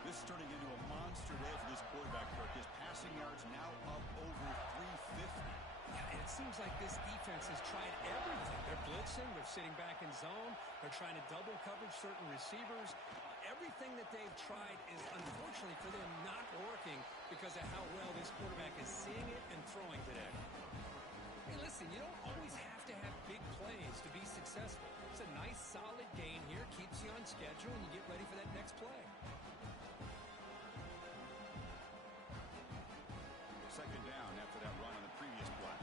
This is turning into a monster day for this quarterback, Kirk. His passing yards now up over 350. Yeah, and it seems like this defense has tried everything. They're blitzing, they're sitting back in zone, they're trying to double coverage certain receivers. Everything that they've tried is, unfortunately for them, not working because of how well this quarterback is seeing it and throwing today. Hey, listen, you don't always have to have big plays to be successful. It's a nice, solid gain here, keeps you on schedule, and you get ready for that next play. Second down after that run on the previous play.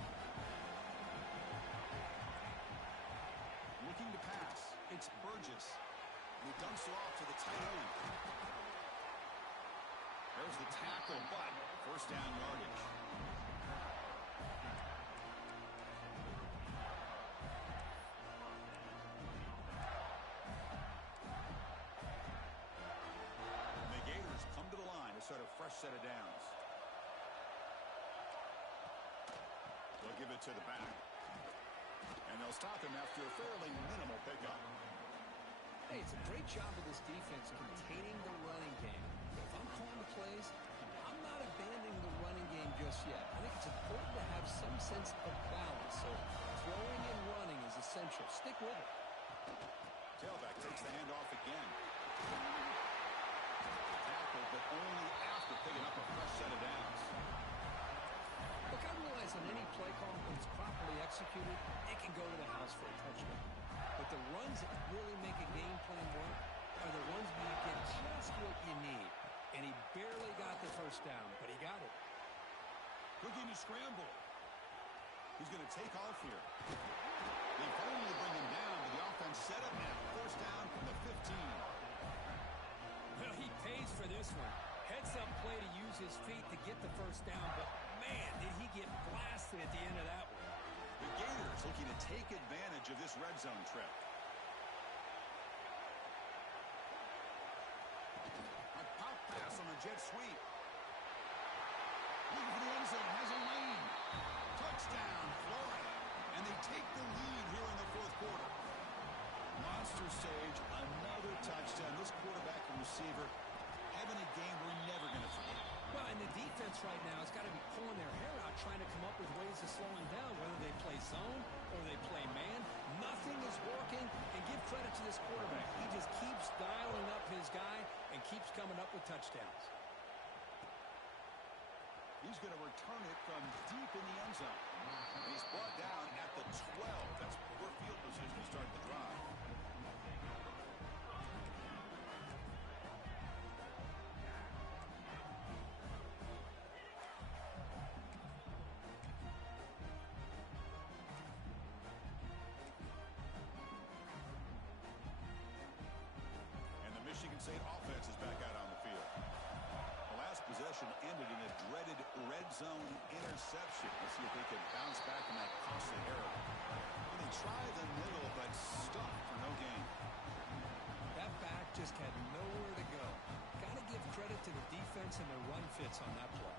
Looking to pass. It's dumps it off to the tight end. There's the tackle, but first down yardage. The Gators come to the line to start a fresh set of downs. They'll give it to the back. And they'll stop him after a fairly minimal pickup. Hey, it's a great job of this defense containing the running game. But if I'm calling the plays, I'm not abandoning the running game just yet. I think it's important to have some sense of balance. So throwing and running is essential. Stick with it. Tailback takes the handoff again. Tackle, but only after picking up a fresh set of downs. Look, I realize on any play call, when it's properly executed, it can go to the house for a touchdown. But the runs that really make a game plan work are the ones where you get just what you need. And he barely got the first down, but he got it. Looking to scramble. He's going to take off here. They finally bring him down, but the offense set up now. First down from the 15. Well, he pays for this one. Heads-up play to use his feet to get the first down, but man, did he get blasted at the end of that one. The Gators looking to take advantage of this red zone trip. A pop pass on a jet sweep. Looking for the end zone, has a lane. Touchdown, Florida. And they take the lead here in the fourth quarter. Monster Sage, another touchdown. This quarterback and receiver having a game we're never going to forget. Well, and the defense right now has got to be pulling their hair out trying to come up with ways to slow him down, whether they play zone or they play man. Nothing is working, and give credit to this quarterback. He just keeps dialing up his guy and keeps coming up with touchdowns. He's going to return it from deep in the end zone. And he's brought down at the 12. That's poor field position to start the drive. Michigan State offense is back out on the field. The last possession ended in a dreaded red zone interception. Let's see if they can bounce back from that costly error. And they try the middle, but stuck for no gain. That back just had nowhere to go. Got to give credit to the defense and their run fits on that play.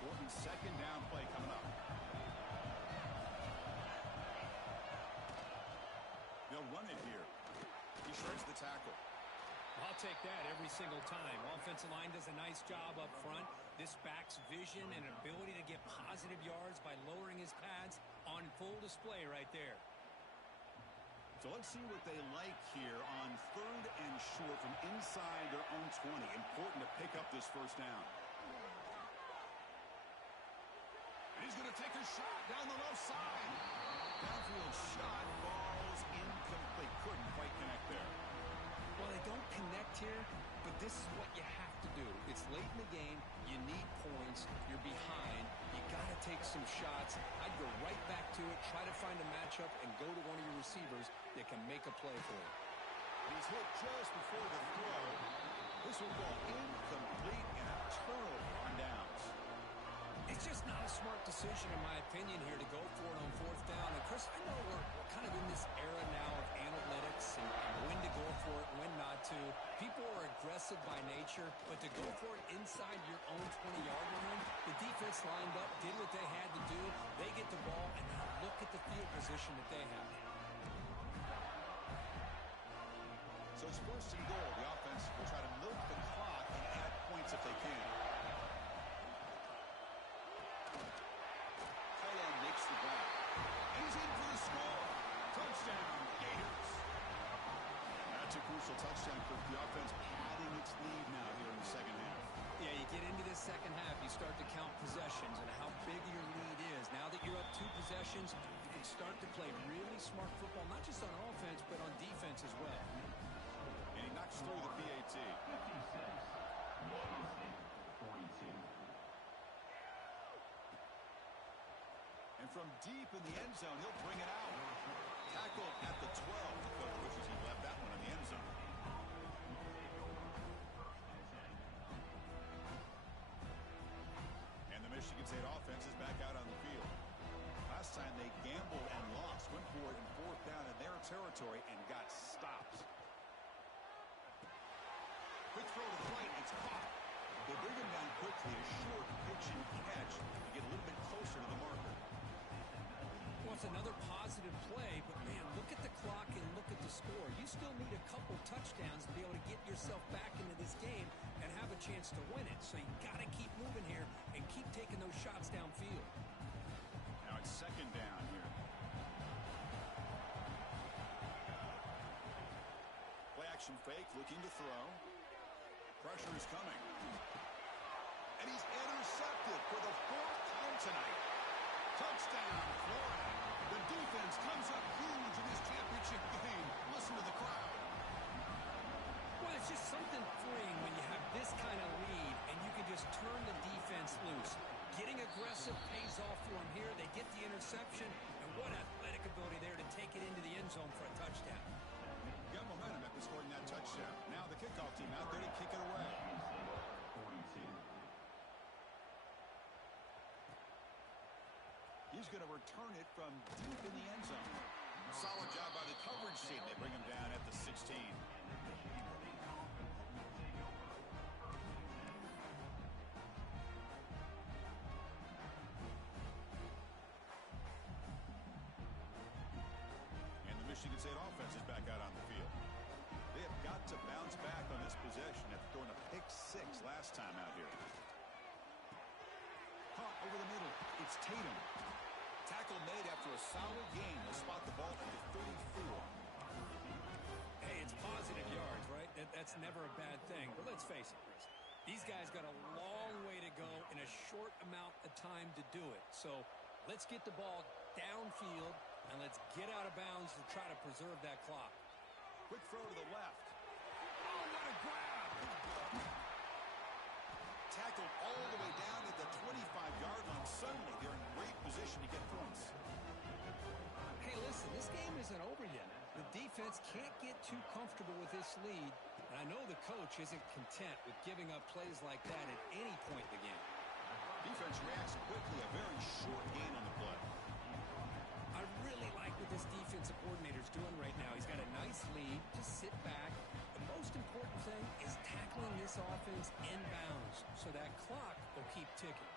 Important second down play coming up. They'll run it here. He shreds the tackle. I'll take that every single time. Offensive line does a nice job up front. This back's vision and ability to get positive yards by lowering his pads on full display right there. So let's see what they like here on third and short from inside their own 20. Important to pick up this first down. And he's going to take a shot down the left side. Downfield shot falls incomplete. Couldn't quite connect there. Well, they don't connect here, but this is what you have to do. It's late in the game. You need points. You're behind. You got to take some shots. I'd go right back to it, try to find a matchup, and go to one of your receivers that can make a play for you. He's hit just before the throw. This will go incomplete and a turnover on downs. It's just not a smart decision, in my opinion, here to go for it on fourth down. And, Chris, I know we're kind of in this era now of analytics and when to go for it, when not to. People are aggressive by nature, but to go for it inside your own 20-yard line, the defense lined up, did what they had to do. They get the ball, and now look at the field position that they have. So it's first and goal. The offense will try to milk the clock and add points if they can. Makes the grab. And he's in for the score. Touchdown, Gators. That's a crucial touchdown for the offense, padding its lead now here in the second half. Yeah, you get into this second half, you start to count possessions and how big your lead is. Now that you're up 2 possessions, you can start to play really smart football, not just on offense, but on defense as well. And he knocks through the PAT. 56. Michigan State, 42. And from deep in the end zone, he'll bring it out. Tackle at the 12. The coach wishes he left that one in the end zone. State offense is back out on the field. Last time they gambled and lost, went for it in fourth down in their territory and got stopped. Quick throw to the right, it's caught. They bring him down quickly, a short pitch and catch to get a little bit closer to the marker. Well, it's another positive play, but man, look at the clock and look at the score. You still need a couple touchdowns to be able to get yourself back into this game and have a chance to win it. So you got to keep moving here and keep taking those shots downfield. Now it's second down here. Play action fake, looking to throw. Pressure is coming. And he's intercepted for the fourth time tonight. Touchdown, Florida. The defense comes up huge in this championship game. Listen to the crowd. Well, it's just something freeing when you have this kind of lead and you can just turn the defense loose. Getting aggressive pays off for them here. They get the interception, and what athletic ability there to take it into the end zone for a touchdown. Got momentum after scoring that touchdown. Now the kickoff team out there to kick it away. 42. He's going to return it from deep in the end zone. Solid job by the coverage team. They bring him down at the 16. And the Michigan State offense is back out on the field. They have got to bounce back on this possession after throwing a pick six last time out here. Caught over the middle. It's Tatum. Tackle made after a solid game. They'll spot the ball at the 34. Hey, it's positive yards, right? That's never a bad thing. But let's face it, Chris. These guys got a long way to go in a short amount of time to do it. So let's get the ball downfield, and let's get out of bounds to try to preserve that clock. Quick throw to the left. Oh, what a grab! Tackled all the way down at the 25-yard line. Suddenly, they're in great position to get points. Hey, listen, this game isn't over yet. The defense can't get too comfortable with this lead, and I know the coach isn't content with giving up plays like that at any point in the game. Defense reacts quickly. A very short gain on the play. I really like what this defensive coordinator's doing right now. He's got a nice lead. Just sit back. The most important thing is tackling this offense inbounds so that clock will keep ticking.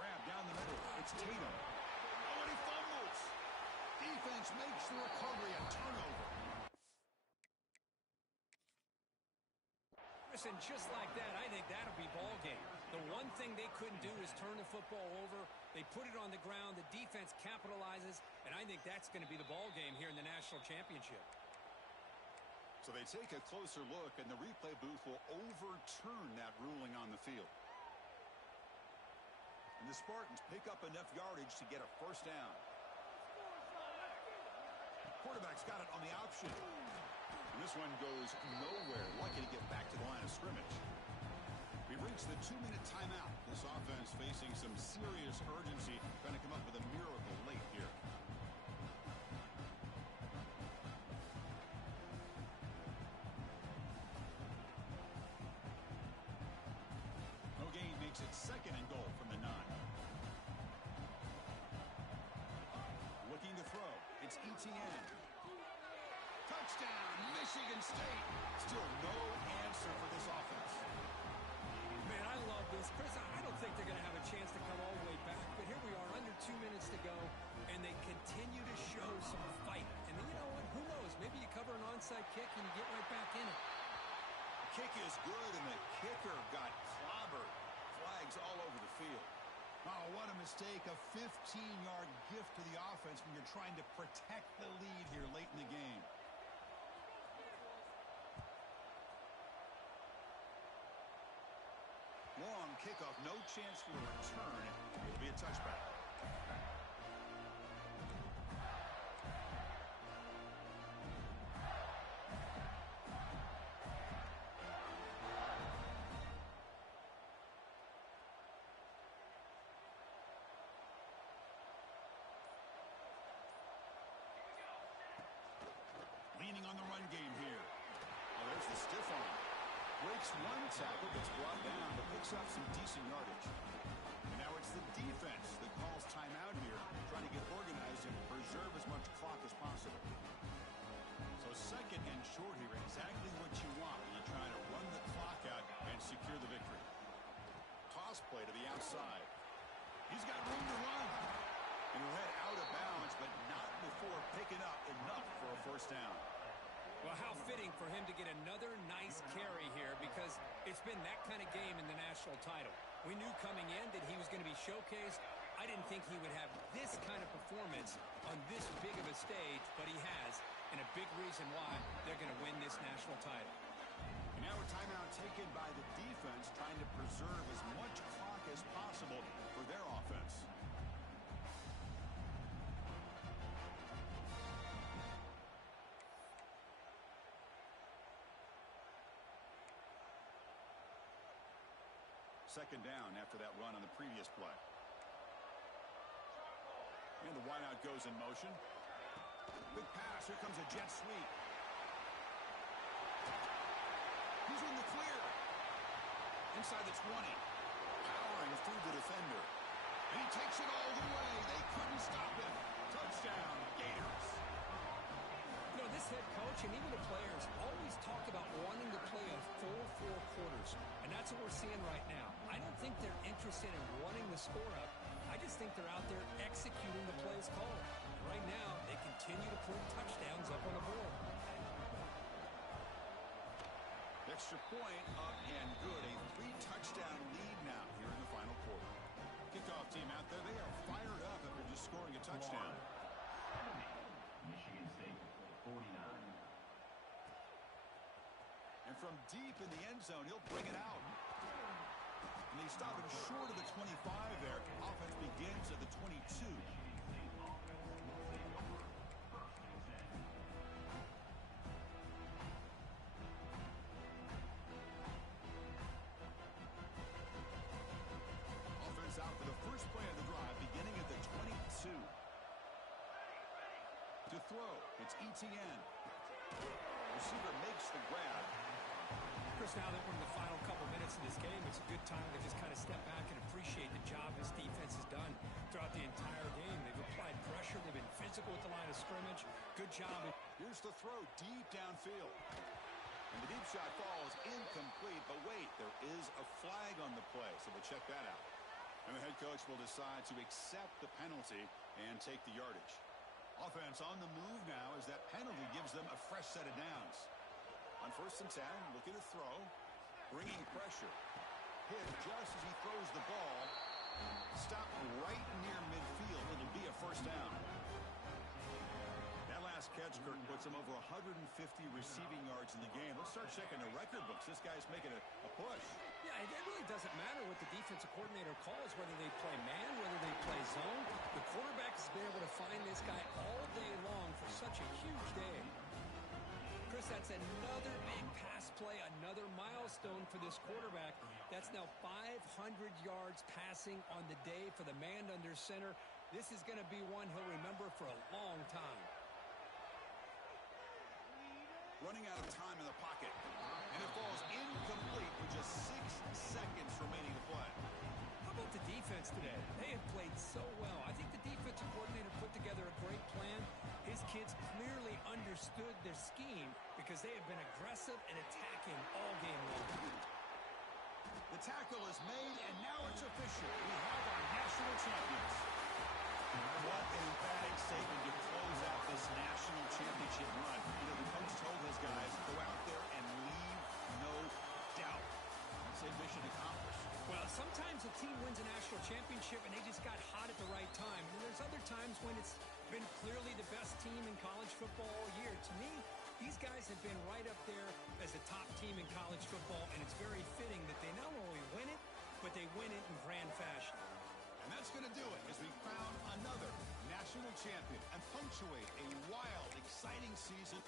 Grab down the middle. It's Tatum. Oh, and he fumbles. Defense makes the recovery. A turnover. Listen, just like that, I think that'll be ball game. The one thing they couldn't do is turn the football over. They put it on the ground. The defense capitalizes, and I think that's going to be the ball game here in the national championship. So they take a closer look, and the replay booth will overturn that ruling on the field. And the Spartans pick up enough yardage to get a first down. Quarterback's got it on the option. And this one goes nowhere. Lucky to get back to the line of scrimmage. We've reached the 2-minute timeout. This offense facing some serious urgency, trying to come up with a miracle late here. No gain makes it second and goal from the 9. Looking to throw. It's Etienne. Touchdown, Michigan State. Still no answer for this offense. Man, I love this. Chris, I don't think they're going to have a chance to come all the way back, but here we are, under 2 minutes to go, and they continue to show some fight. And you know what? Who knows? Maybe you cover an onside kick and you get right back in it. The kick is good, and the kicker got clobbered. Flags all over the field. Oh, what a mistake. A 15-yard gift to the offense when you're trying to protect the lead here late in the game. Long kickoff, no chance for a return. It'll be a touchback. Leaning on the run game here. Oh, there's the stiff arm. Breaks one tackle, gets brought down, but picks up some decent yardage. And now the defense that calls timeout here, trying to get organized and preserve as much clock as possible. So second and short here, exactly what you want when you're trying to run the clock out and secure the victory. Toss play to the outside. He's got room to run. And he'll head out of bounds, but not before picking up enough for a first down. Well, how fitting for him to get another nice carry here, because it's been that kind of game in the national title. We knew coming in that he was going to be showcased. I didn't think he would have this kind of performance on this big of a stage, but he has, and a big reason why they're going to win this national title. And now a timeout taken by the defense, trying to preserve as much clock as possible for their offense. Second down after that run on the previous play. And the wideout goes in motion. Big pass. Here comes a jet sweep. He's in the clear. Inside the 20. Powering through the defender. And he takes it all the way. They couldn't stop him. Touchdown, Gators. You know, this head coach and even the players always talk about wanting to play a full 4 quarters. And that's what we're seeing right now. I don't think they're interested in running the score up. I just think they're out there executing the plays called. Right now, they continue to put touchdowns up on the board. Extra point up and good. A 3-touchdown lead now here in the final quarter. Kickoff team out there. They are fired up after just scoring a touchdown. Michigan State, 49. And from deep in the end zone, he'll bring it out. And they stop it short of the 25 there. Offense begins at the 22. Offense out for the first play of the drive, beginning at the 22. To throw, it's ETN. Receiver makes the grab. Chris, now that we're in the final couple minutes of this game, it's a good time to just kind of step back and appreciate the job this defense has done throughout the entire game. They've applied pressure. They've been physical at the line of scrimmage. Good job. Here's the throw deep downfield. And the deep shot falls incomplete. But wait, there is a flag on the play, so we'll check that out. And the head coach will decide to accept the penalty and take the yardage. Offense on the move now as that penalty gives them a fresh set of downs. On 1st and 10, looking to throw, bringing pressure. Hit just as he throws the ball. Stop right near midfield. It'll be a first down. That last catch, Kirk, puts him over 150 receiving yards in the game. Let's start checking the record books. This guy's making a push. Yeah, it really doesn't matter what the defensive coordinator calls, whether they play man, whether they play zone. The quarterback has been able to find this guy all day long for such a huge day. Chris, that's another big pass play, another milestone for this quarterback. That's now 500 yards passing on the day for the man under center. This is going to be one he'll remember for a long time. Running out of time in the pocket. And it falls incomplete with just 6 seconds remaining to play. How about the defense today? They have played so well. I think the defensive coordinator put together a great plan. His kids clearly understood their scheme because they have been aggressive and attacking all game long. The tackle is made, and now it's official. We have our national champions. What an emphatic statement to close out this national championship run. You know, the coach told his guys, go out there and leave no doubt. I'd say mission accomplished. Well, sometimes a team wins a national championship and they just got hot at the right time. And there's other times when it's been clearly the best team in college football all year. To me, these guys have been right up there as a top team in college football, and it's very fitting that they not only win it, but they win it in grand fashion. And that's going to do it as we found another national champion and punctuate a wild, exciting season.